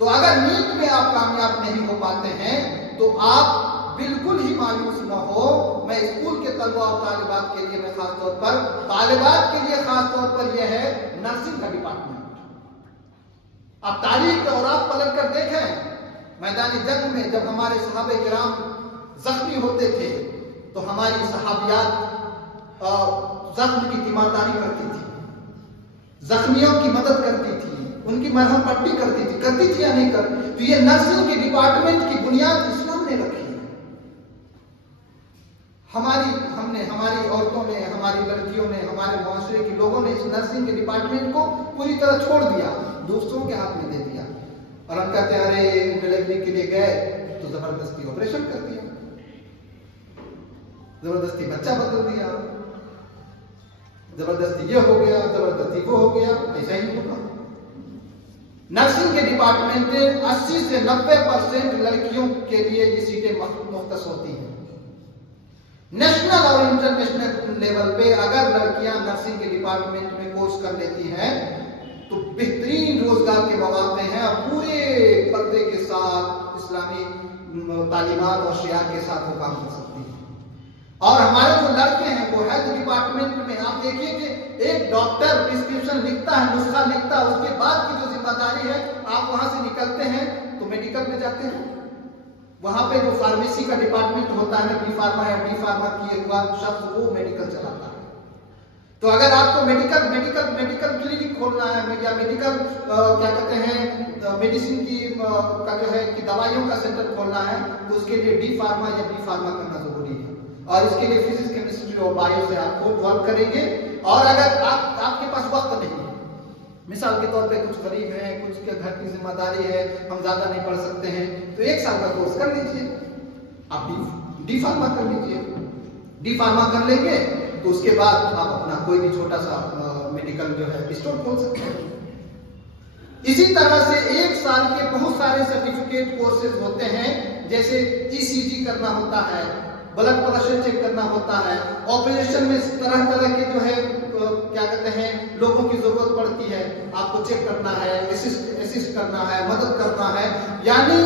تو اگر نیٹ میں آپ کامیاب نہیں ہو پاتے ہیں تو آپ بالکل ہی مایوس نہ ہو. میں اسکول کے طلبہ اور طالبات کے لیے میں خاص طور پر طالبات کے لیے خاص طور پر یہ ہے نرسنگ کا ڈپارٹمنٹ. آپ تاریخ اور آپ پلٹ کر دیکھیں, میدان جنگ میں جب ہمارے صحابہ کرام زخمی ہوتے تھے تو ہماری صحابیات زخم کی تیمارداری کرتی تھی, زخمیوں کی مدد کرتی تھی, ان کی مرہم پٹی کرتی تھی یا نہیں کرتی. تو یہ نرسنگ کے ڈپارٹمنٹ کی بنیاد اسلام نے رکھی ہے. ہماری عورتوں نے, ہماری لڑکیوں نے, ہمارے معاشرے کے لوگوں نے اس نرسنگ کے ڈپارٹمنٹ کو پوری طرح چھوڑ دیا, دوسروں کے ہاتھ میں دے دیا. اور ہم کہتے ہیں ارے ڈلیوری کے لیے گئے تو زبردستی آپریشن کر دیا, زبردستی بچہ بدل دیا, زبردستی یہ ہو گیا, زبردستی وہ ہو گیا. ایسا ہی ہوگا. نرسنگ کے ڈپارٹمنٹ 80 سے 90% لڑکیوں کے لیے یہ سیٹیں مختص ہوتی ہیں. نیشنل اور انٹرنیشنل لیول پہ اگر لڑکیاں نرسنگ کے ڈپارٹمنٹ میں کورس کر لیتی ہیں تو بہترین روزگار کے مواقع ہیں, اور پورے پردے کے ساتھ اسلامی تعلیمات اور شعار کے ساتھ وہ کام کر سکتی ہیں. اور ہمارے جو لڑکے ہیں وہ ہیلتھ ڈپارٹمنٹ میں آپ دیکھیے کہ ایک ڈاکٹر پرسکرپشن لکھتا ہے, نسخہ لکھتا ہے, اس کے بعد کی جو ذمہ داری ہے آپ وہاں سے نکلتے ہیں تو میڈیکل میں جاتے ہیں, وہاں پہ جو فارمیسی کا ڈپارٹمنٹ ہوتا ہے, بی فارما یا ڈی فارما کیے ہوا شخص وہ میڈیکل چلاتا ہے. تو اگر آپ کو میڈیکل کلینک کھولنا ہے یا میڈیکل کیا کہتے ہیں میڈیسن کی کا جو ہے کہ دوائیوں کا سینٹر کھولنا ہے تو اس کے لیے ڈی فارما یا بی فارما کرنا ضروری ہے. اور اس کے لیے فزکس, کیمسٹری اور بایو سے آپ کو 12 کریں گے. اور اگر آپ کے پاس وقت نہیں ہے, مثال کے طور پہ کچھ غریب ہیں, کچھ کے گھر کی ذمہ داری ہے, ہم زیادہ نہیں پڑھ سکتے ہیں, تو 1 سال کا کورس کر لیجئے, آپ ڈی فارما کر لیجئے. ڈی فارما کر لیں گے تو اس کے بعد آپ اپنا کوئی بھی چھوٹا سا میڈیکل جو ہے اسٹور کھول سکتے ہیں. اسی طرح سے 1 سال کے بہت سارے سرٹیفکیٹ کورسز ہوتے ہیں, جیسے ECG کرنا ہوتا ہے, بلڈ پریشر چیک کرنا ہوتا ہے, آپریشن میں طرح طرح کے جو ہے کیا کہتے ہیں لوگوں کی ضرورت پڑتی ہے, آپ کو چیک کرنا ہے, اسسٹ کرنا ہے, مدد کرنا ہے. یعنی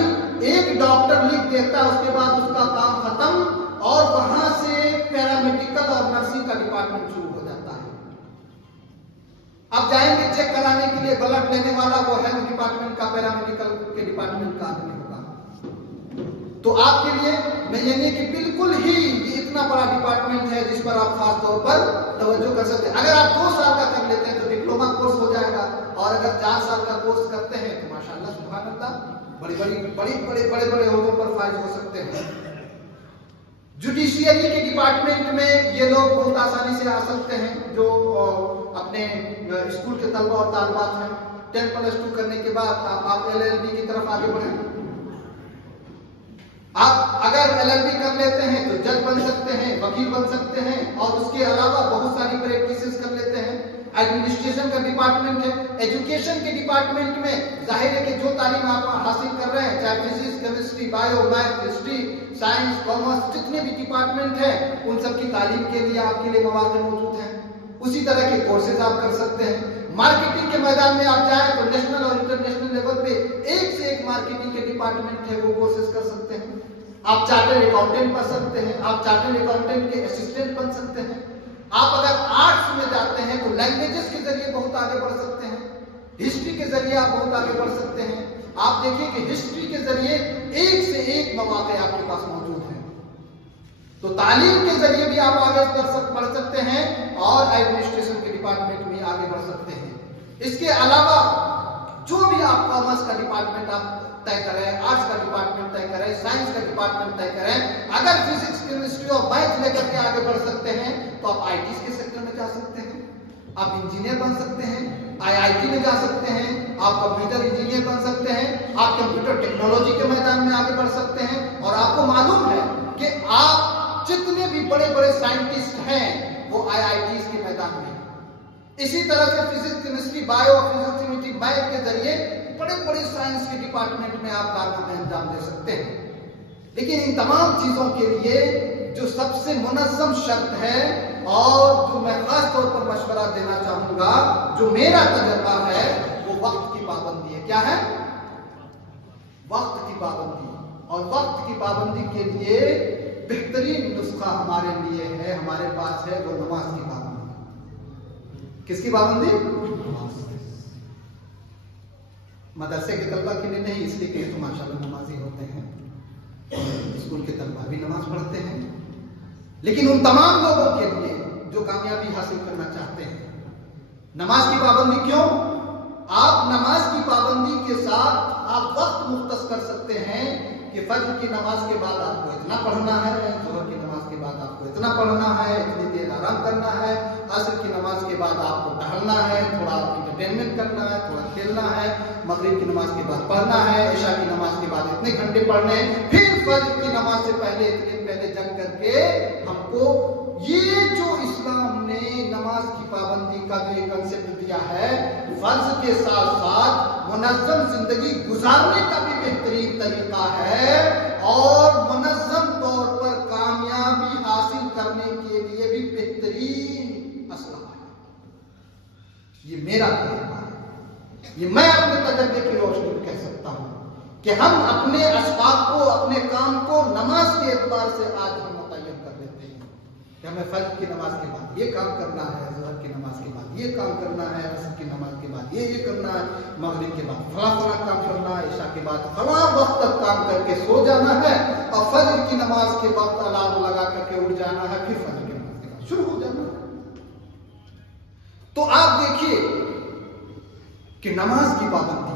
ایک ڈاکٹر لکھ دیتا ہے, اس کے بعد اس کا کام ختم, اور وہاں سے پیرامیڈیکل اور نرسنگ کا ڈپارٹمنٹ شروع ہو جاتا ہے. اب جائیں گے چیک کرانے کے لیے, بلڈ لینے والا وہ ہیلتھ ڈپارٹمنٹ کا, پیرامیڈیکل کے ڈپارٹمنٹ کا آدمی ہوگا. تو آپ کے لیے میں یہ نہیں کہ بالکل ہی اتنا بڑا ڈپارٹمنٹ ہے جس پر آپ خاص طور پر توجہ کر سکتے ہیں. اگر آپ 2 سال کا کر لیتے ہیں تو ڈپلوما کورس ہو جائے گا, اور اگر 4 سال کا کورس کرتے ہیں تو ماشاءاللہ سبحان اللہ بڑے عہدوں پر فائز ہو سکتے ہیں. جوڈیشیری کے ڈپارٹمنٹ میں یہ لوگ بہت آسانی سے آ سکتے ہیں جو اپنے اسکول کے طلبہ اور طالبات ہیں. 10+2 کرنے کے بعد آپ LLB کی طرف آگے بڑھیں. آپ اگر LLB کر لیتے ہیں تو جج بن سکتے ہیں, وکیل بن سکتے ہیں, اور اس کے علاوہ بہت ساری پریکٹسز کر لیتے ہیں. ایڈمنسٹریشن کا ڈپارٹمنٹ ہے. ایجوکیشن کے ڈپارٹمنٹ میں ظاہر ہے کہ جو تعلیم آپ حاصل کر رہے ہیں, چاہے physics, chemistry, bio, math, history, science, commerce, جتنے بھی ڈپارٹمنٹ ہیں ان سب کی تعلیم کے لیے آپ کے لیے مواقع موجود ہیں. اسی طرح کے کورسز آپ کر سکتے ہیں. مارکیٹنگ کے میدان میں آپ جائیں تو نیشنل اور انٹرنیشنل لیول پہ ایک سے ایک مارکیٹنگ کے ڈپارٹمنٹ डिपार्टमेंट है वो कोर्सेज कर सकते हैं, आप चार्टर्ड अकाउंटेंट बन सकते हैं, आप चार्टर्ड अकाउंटेंट के असिस्टेंट बन सकते हैं। आप अगर आर्ट्स में जाते हैं तो लैंग्वेजेस के जरिए बहुत आगे बढ़ सकते हैं, हिस्ट्री के जरिए आप बहुत आगे बढ़ सकते हैं। आप देखिए कि हिस्ट्री के जरिए एक से एक मौके आपके पास मौजूद हैं। तो तालीम के जरिए भी आप आगे बढ़ सकते हैं और एडमिनिस्ट्रेशन के डिपार्टमेंट में आगे बढ़ सकते हैं। इसके अलावा जो भी आप कॉमर्स का डिपार्टमेंट आप तय करें, आर्ट्स का डिपार्टमेंट तय करें, साइंस का डिपार्टमेंट तय करें, अगर फिजिक्स, केमिस्ट्री और मैथ लेकर के आगे बढ़ सकते हैं तो आप आईटी के सेक्टर में जा सकते हैं, आप इंजीनियर बन सकते हैं, आईआईटी में जा सकते हैं, आप कंप्यूटर इंजीनियर बन सकते हैं, आप कंप्यूटर टेक्नोलॉजी के मैदान में आगे बढ़ सकते हैं। और आपको मालूम है कि आप जितने भी बड़े बड़े साइंटिस्ट हैं वो आईआईटी के मैदान में। इसी तरह से physics, chemistry, bio, physics, math के जरिए बड़े बड़े साइंस के डिपार्टमेंट में आप कारनामे अंजाम दे सकते हैं। लेकिन इन तमाम चीजों के लिए जो सबसे मुनज़्ज़म शर्त है और जो मैं खास तौर पर मशवरा देना चाहूंगा, जो मेरा तजर्बा है, वो वक्त की पाबंदी है। क्या है? वक्त की पाबंदी। और वक्त की पाबंदी के लिए बेहतरीन नुस्खा हमारे लिए है, हमारे पास है, वो नमाज की पाबंदी। किसकी पाबंदी? मदरसे के तलबा के लिए नहीं, इसलिए कि तो माशाल्लाह नमाजी होते हैं, स्कूल के तलबा भी नमाज पढ़ते हैं। लेकिन उन तमाम लोगों के लिए जो कामयाबी हासिल करना चाहते हैं, नमाज की पाबंदी क्यों? आप नमाज की पाबंदी के साथ आप वक्त मुख्तस कर सकते हैं कि फज्र की नमाज के बाद आपको इतना पढ़ना है, ज़ोहर की नमाज के बाद आपको इतना पढ़ना है, इतनी देर आराम करना है, असर की नमाज के बाद आपको टहलना है, थोड़ा एंटरटेनमेंट करना है, थोड़ा खेलना है, मगरिब की नमाज के बाद पढ़ना है, इशा की नमाज के बाद इतने घंटे पढ़ने हैं, फिर फज्र की नमाज से पहले इतने पहले जंग करके हमको ये जो इस्लाम ने नमाज की पाबंदी का जो एक कंसेप्ट दिया है, फर्ज के साथ साथ मुनज़्ज़म जिंदगी गुजारने का भी बेहतरीन तरीका है और मुनज़्ज़म तौर पर कामयाबी हासिल करने के लिए भी बेहतरीन असला है। ये मेरा तजुर्बा है, ये मैं अपने तजुर्बे की रोशनी में कह सकता हूं कि हम अपने असबाब को, अपने काम को नमाज के एतबार से आज हम मुतय्यन कर देते हैं कि हमें फज्र की नमाज के बाद ये काम करना है, ज़ोहर की नमाज के बाद ये काम करना है, असर की नमाज के बाद ये करना है, मगरिब के बाद फला फला काम करना है, इशा के बाद फला वक्त तक काम करके सो जाना है और फज्र की नमाज के वक्त अलार्म लगा करके उठ जाना है, फिर फज्र की नमाज के बाद शुरू हो जाना है। तो आप देखिए कि नमाज की पाबंदी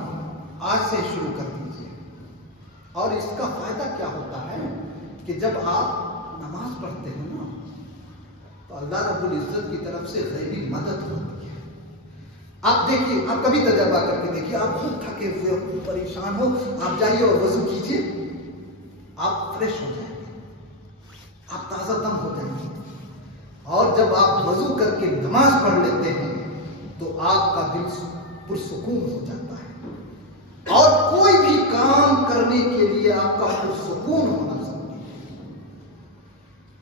आज से शुरू कर दीजिए। और इसका फायदा क्या होता है कि जब आप नमाज पढ़ते हैं ना तो अल्लाह रब्बुल इज्जत की तरफ से गैबी मदद होती है। आप देखिए, आप कभी तजर्बा करके देखिए, आप बहुत थके हुए हो, परेशान हो, आप जाइए और वजू कीजिए, आप फ्रेश हो जाएंगे, आप ताजा दम हो जाएंगे। और जब आप वजू करके नमाज पढ़ लेते हैं तो आपका दिल पुरसुकून हो जाता है और कोई भी काम करने के लिए आपका पुरसुकून होना जरूरी है।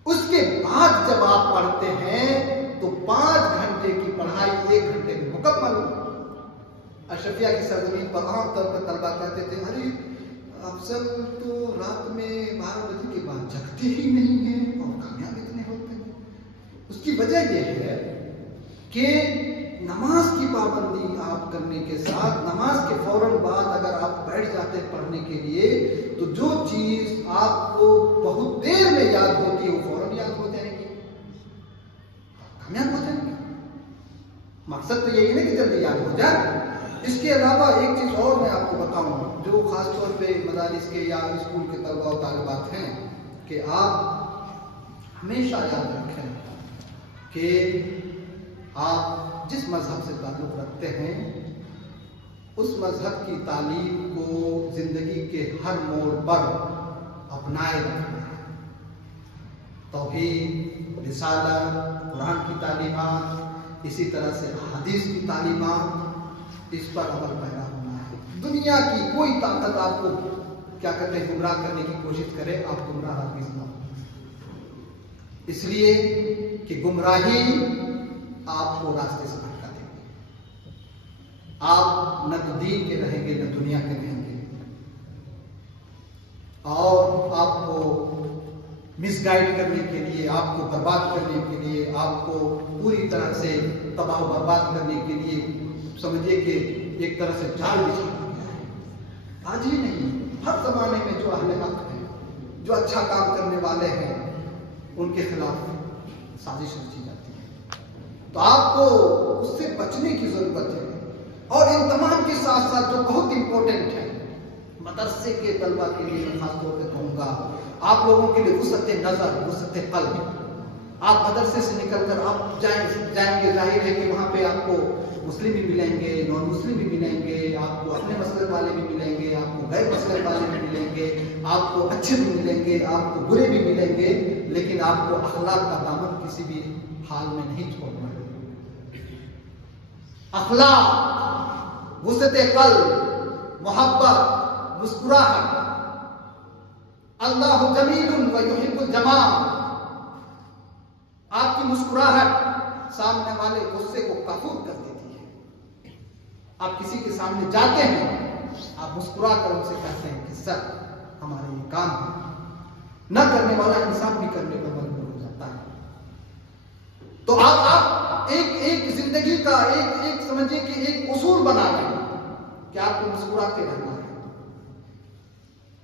उसके बाद जब आप पढ़ते हैं तो 5 घंटे की पढ़ाई 1 घंटे में मुकम्मल हो। अशरफिया की सरजमीन पर आमतौर पर तलबा कहते थे, अरे अफजल तो रात में 12 बजे के बाद जगते ही नहीं है और कामयाब इतने होते हैं। उसकी वजह यह है कि नमाज की पाबंदी आप करने के साथ नमाज के फौरन बाद अगर आप बैठ जाते पढ़ने के लिए तो जो चीज आपको बहुत देर में याद होती है वो फौरन याद हो जाएगी, कामयाब हो जाएंगे। मकसद तो यही है कि जल्दी याद हो जाए। इसके अलावा एक चीज और मैं आपको बताऊं जो खासतौर पे मदारिस के या स्कूल के तलबा और तालिबात हैं कि आप हमेशा याद रखें कि आप जिस मजहब से ताल्लुक रखते हैं उस मजहब की तालीम को जिंदगी के हर मोड़ पर अपनाए रखना है। तौहीद, रिसालत, कुरान की तालीमात, इसी तरह से हदीस की तालीमात, इस पर अमल पैदा होना है। दुनिया की कोई ताकत आपको क्या कहते हैं गुमराह करने की कोशिश करे, आप गुमराह हरगिज़ ना हो, इसलिए कि गुमराही आपको रास्ते से भटका देंगे। आप न तो दीन के रहेंगे न दुनिया के रहेंगे। اور آپ کو مس گائڈ کرنے کے لیے، آپ کو برباد کرنے کے لیے، آپ کو پوری طرح سے تباہ و برباد کرنے کے لیے سمجھیے کہ ایک طرح سے جال بچھایا گیا ہے۔ آج ہی نہیں، ہر زمانے میں جو اہل حق ہیں، جو اچھا کام کرنے والے ہیں، ان کے خلاف سازش رچی جاتی ہے۔ تو آپ کو اس سے بچنے کی ضرورت ہے۔ اور ان تمام کے ساتھ ساتھ جو بہت امپورٹنٹ ہے، مدرسے کے طلبہ کے لیے میں خاص طور پہ کہوں گا، آپ لوگوں کے لیے وسعت نظر، وسعت قلب۔ آپ مدرسے سے نکل کر آپ جائیں گے، ظاہر ہے کہ وہاں پہ آپ کو مسلم بھی ملیں گے، نان مسلم بھی ملیں گے، آپ کو اپنے مسلک والے بھی ملیں گے، آپ کو غیر مسلک والے بھی ملیں گے، آپ کو اچھے بھی ملیں گے، آپ کو برے بھی ملیں گے، لیکن آپ کو اخلاق کا دامن کسی بھی حال میں نہیں چھوڑنا ہے۔ اخلاق، وسعت قلب، محبت، مسکراہٹ۔ اللہ جمیل و یحب الجمال۔ آپ کی مسکراہٹ سامنے والے غصے کو کافور کر دیتی ہے۔ آپ کسی کے سامنے جاتے ہیں، آپ مسکرا کر ان سے کہتے ہیں کہ سر ہمارے یہ کام ہے، نہ کرنے والا انسان بھی کرنے پر مجبور ہو جاتا ہے۔ تو آپ ایک زندگی کا ایک سمجھیے کہ ایک اصول بنا لیں کہ آپ کو مسکراتے رہنا ہے۔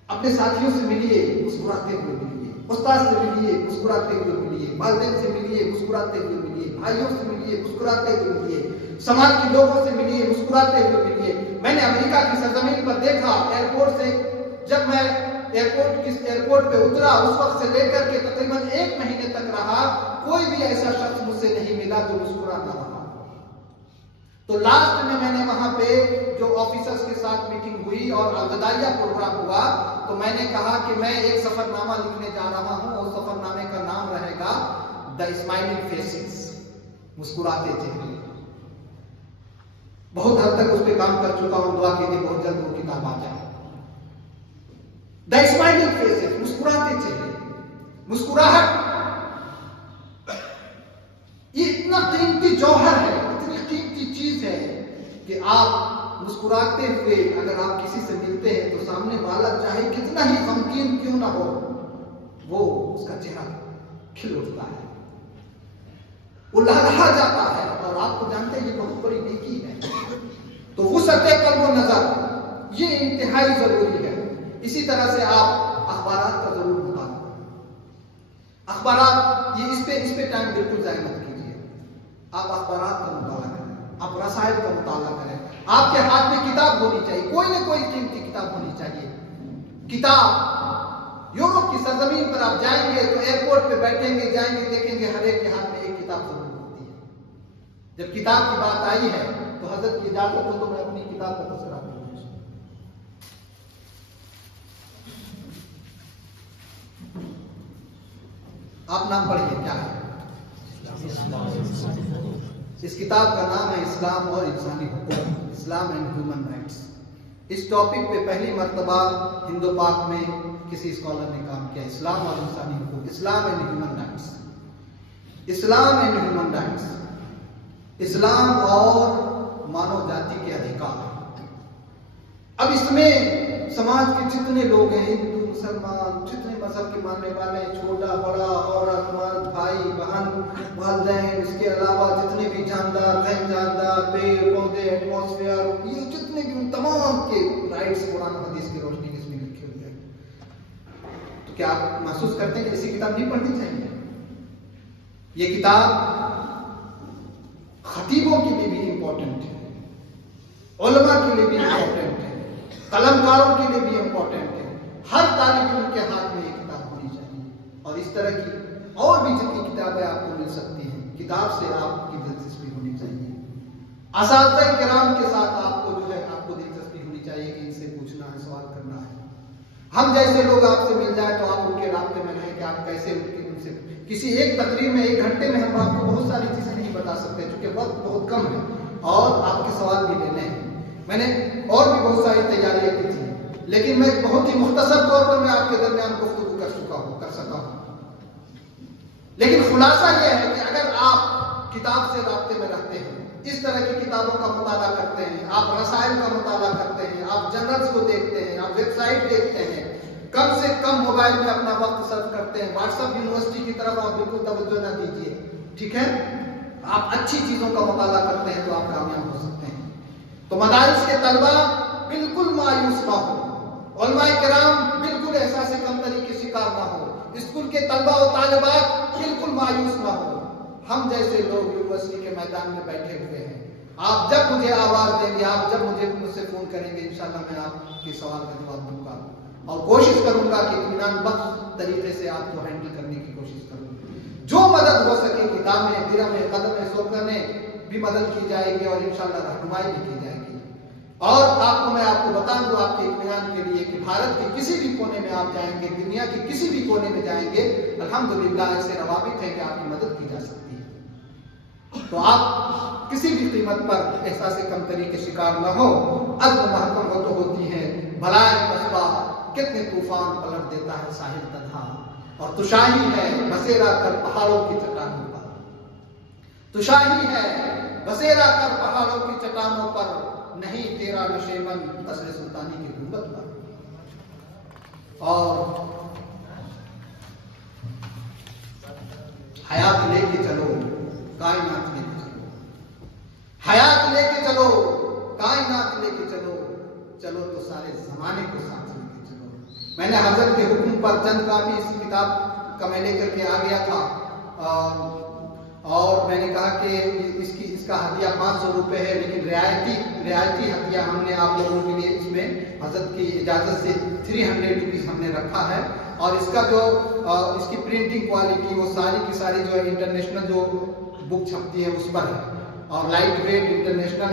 اپنے ساتھیوں سے ملیے، مسکراتے ہوئے ملیے، استاد سے ملیے، مسکراتے ہوئے ملیے، والدین سے ملیے، مسکراتے ہوئے ملیے، بھائیوں سے ملیے، مسکراتے ہوئے ملیے، سماج کے لوگوں سے ملیے، مسکراتے ہوئے ملیے۔ میں نے امریکہ کی سرزمین پر دیکھا، ایئرپورٹ سے جب میں ایئرپورٹ پہ اترا، اس وقت سے لے کر کے تقریباً 1 مہینے تک رہا، کوئی بھی ایسا شخص مجھ سے نہیں ملا جو مسکراتا رہا۔ تو لاسٹ میں نے وہاں پہ جو آفیسرز کے ساتھ میٹنگ ہوئی اور الوداعیہ پروگرام ہوا، تو میں نے کہا کہ میں ایک سفر نامہ لکھنے جا رہا ہوں، اور سفر نامے کا نام رہے گا دا اسمائلنگ فیسز، مسکراتے چہرے۔ بہت حد تک اس پہ کام کر چکا ہوں، دعا کیجیے بہت جلد وہ کتاب آ جائے۔ دا اسمائلنگ فیسز، مسکراتے چہرے، مسکراہٹ یہ اتنا قیمتی جوہر ہے، اتنی قیمتی چیز ہے کہ آپ مسکراتے ہوئے اگر آپ کسی سے ملتے ہیں تو سامنے والا چاہے کتنا ہی غمگین کیوں نہ ہو، وہ اس کا چہرہ کھل اٹھتا ہے، وہ لہلہا جاتا ہے، اور آپ کو جانتے ہیں یہ بہت بڑی نیکی ہے۔ تو وسعت قلب و نظر یہ انتہائی ضروری ہے۔ اسی طرح سے آپ اخبارات کا ضرور مطالعہ کریں۔ اخبارات یہ اس پہ ٹائم بالکل ضائع مت کیجیے۔ آپ اخبارات کا مطالعہ کریں، آپ رسائل کا مطالعہ کریں۔ آپ کے ہاتھ میں کتاب ہونی چاہیے، کوئی نہ کوئی قیمتی کتاب ہونی چاہیے۔ کتاب، یورپ کی سرزمین پر آپ جائیں گے تو ایئرپورٹ پہ بیٹھیں گے، جائیں گے، دیکھیں گے ہر ایک کے ہاتھ میں ایک کتاب ضرور ہوتی ہے۔ جب کتاب کی بات آئی ہے تو حضرت کی اجازت ہو تو میں اپنی کتاب کا تذکرہ کروں۔ آپ نام پڑھیے، کیا ہے؟ اس کتاب کا نام ہے اسلام اور انسانی حقوق، اسلام اینڈ ہیومن رائٹس۔ اس ٹاپک پہ پہلی مرتبہ ہند و پاک میں کسی اسکالر نے کام کیا، اسلام اور انسانی حقوق، Islam and human rights, Islam and human rights, اسلام اور مانو جاتی کے ادھیکار۔ اب اس میں سماج کے جتنے لوگ ہیں، ہندو، مسلمان، جتنے مذہب کے ماننے والے، چھوٹا بڑا، عورت مرد، بھائی بہن، والدین، اس کے علاوہ جتنے بھی جاندار، غیر جاندار، پیڑ پودے، ایٹماسفیئر، یہ جتنے بھی ان تمام کے رائٹس قرآن حدیث کی روشنی میں اس میں لکھے ہوئے ہیں۔ تو کیا آپ محسوس کرتے ہیں کہ ایسی کتاب نہیں پڑھنی چاہیے؟ یہ کتاب خطیبوں کے لیے بھی امپورٹنٹ ہے، علماء کے لیے بھی امپورٹنٹ ہے، قلمکاروں کے لیے بھی امپورٹنٹ ہے۔ ہر طالب علم کے ہاتھ میں یہ کتاب ہونی چاہیے، اور اس طرح کی اور بھی جتنی کتابیں آپ کو مل سکتی ہیں، کتاب سے آپ کی دلچسپی ہونی چاہیے۔ اساتذہ کرام کے ساتھ آپ کو آپ کو دلچسپی ہونی چاہیے کہ ان سے پوچھنا ہے، سوال کرنا ہے۔ ہم جیسے لوگ آپ سے مل جائیں تو آپ ان کے رابطے میں رہیں کہ آپ کیسے ان سے کسی ایک تقریر میں 1 گھنٹے میں ہم آپ کو بہت ساری چیزیں نہیں بتا سکتے، کیونکہ وقت بہت کم ہے اور آپ کے سوال بھی لینے ہیں۔ میں نے اور بھی بہت ساری تیاریاں کی تھی، لیکن میں بہت ہی مختصر طور پر میں آپ کے درمیان گفتگو کر سکا ہوں۔ لیکن خلاصہ یہ ہے کہ اگر آپ کتاب سے رابطے میں رہتے ہیں، اس طرح کی کتابوں کا مطالعہ کرتے ہیں، آپ رسائل کا مطالعہ کرتے ہیں، آپ جرنلز کو دیکھتے ہیں، آپ ویب سائٹ دیکھتے ہیں، कम से कम मोबाइल में अपना वक्त सर्व करते हैं। व्हाट्सएप यूनिवर्सिटी की तरफ आप बिल्कुल तवज्जो न दीजिए, ठीक है। आप अच्छी चीजों का मुताला करते हैं तो आप कामयाब हो सकते हैं। तो मदारिस के तलबा बिल्कुल मायूस ना हो, उलमाए किराम बिल्कुल एहसास कमतरी के शिकार ना हो, स्कूल के तलबा और तालिबात बिल्कुल मायूस ना हो। हम जैसे लोग यूनिवर्सिटी के मैदान में बैठे हुए हैं। आप जब मुझे आवाज देंगे, आप जब मुझसे फोन करेंगे, इंशाल्लाह मैं आपके सवाल का जवाब दूंगा और कोशिश करूंगा कि इत्मीनान बख्श तरीके से आपको हैंडल करने की कोशिश करूंगा। जो मदद हो सके किताब में, दिरा में, कदम में, सोखने में भी मदद की जाएगी और इंशाल्लाह रहनुमाई भी की जाएगी। और मैं आपको बता दूं आपके इत्मीनान के लिए कि भारत के किसी भी कोने में आप जाएंगे, दुनिया के किसी भी कोने में जाएंगे, अल्हम्दुलिल्लाह ऐसे रवाबित है कि आपकी मदद की जा सकती है। तो आप किसी भी कीमत पर एहसास कमतरी के शिकार न हो। अज़्म महकम हो तो होती है भलाए कस्बा, कितने तूफान पलट देता है साहिल तन्हा। और तुशाही है बसेरा कर पहाड़ों की चट्टानों पर, तुशाही है बसेरा कर पहाड़ों की चट्टानों पर, नहीं तेरा नशेमन कसरे सुल्तानी की गुंबद पर। और हयात लेके चलो, कायनात लेके चलो, हयात लेके चलो, कायनात लेके चलो, चलो तो सारे जमाने को साथ लेके चलो। मैंने हजरत के हुक्म पर चंद काफी इस किताब का मैं लेकर के आ गया था और मैंने कहा कि इसका हदिया 500 रुपए है, लेकिन रियायती हदिया हमने आप लोगों के लिए इसमें हजरत की इजाजत से 300 रुपीज हमने रखा है। और इसका जो इसकी प्रिंटिंग क्वालिटी वो सारी की सारी जो है इंटरनेशनल जो बुक छपती है उस पर है और light weight international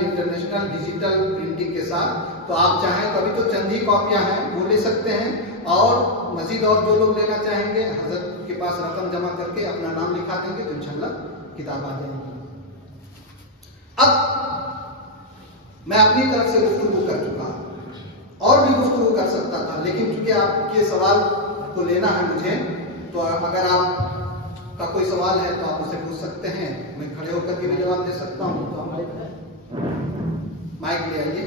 digital printing के साथ। तो आप चाहें तो अभी तो चंद ही कॉपियां हैं, वो ले सकते हैं और मजीद और जो लोग लेना चाहेंगे हजरत के पास रकम जमा करके अपना नाम लिखा देंगे तो इंशाल्लाह किताब आ जाएगी। अब मैं अपनी तरफ से गुफ्तगू कर चुका और भी गुफ्तगू कर सकता था, लेकिन चूंकि आपके सवाल को लेना है मुझे, तो अगर आपका कोई सवाल है तो आप उसे पूछ सकते हैं। मैं खड़े होकर के भी जवाब दे सकता हूँ। तो माइक ले आइए।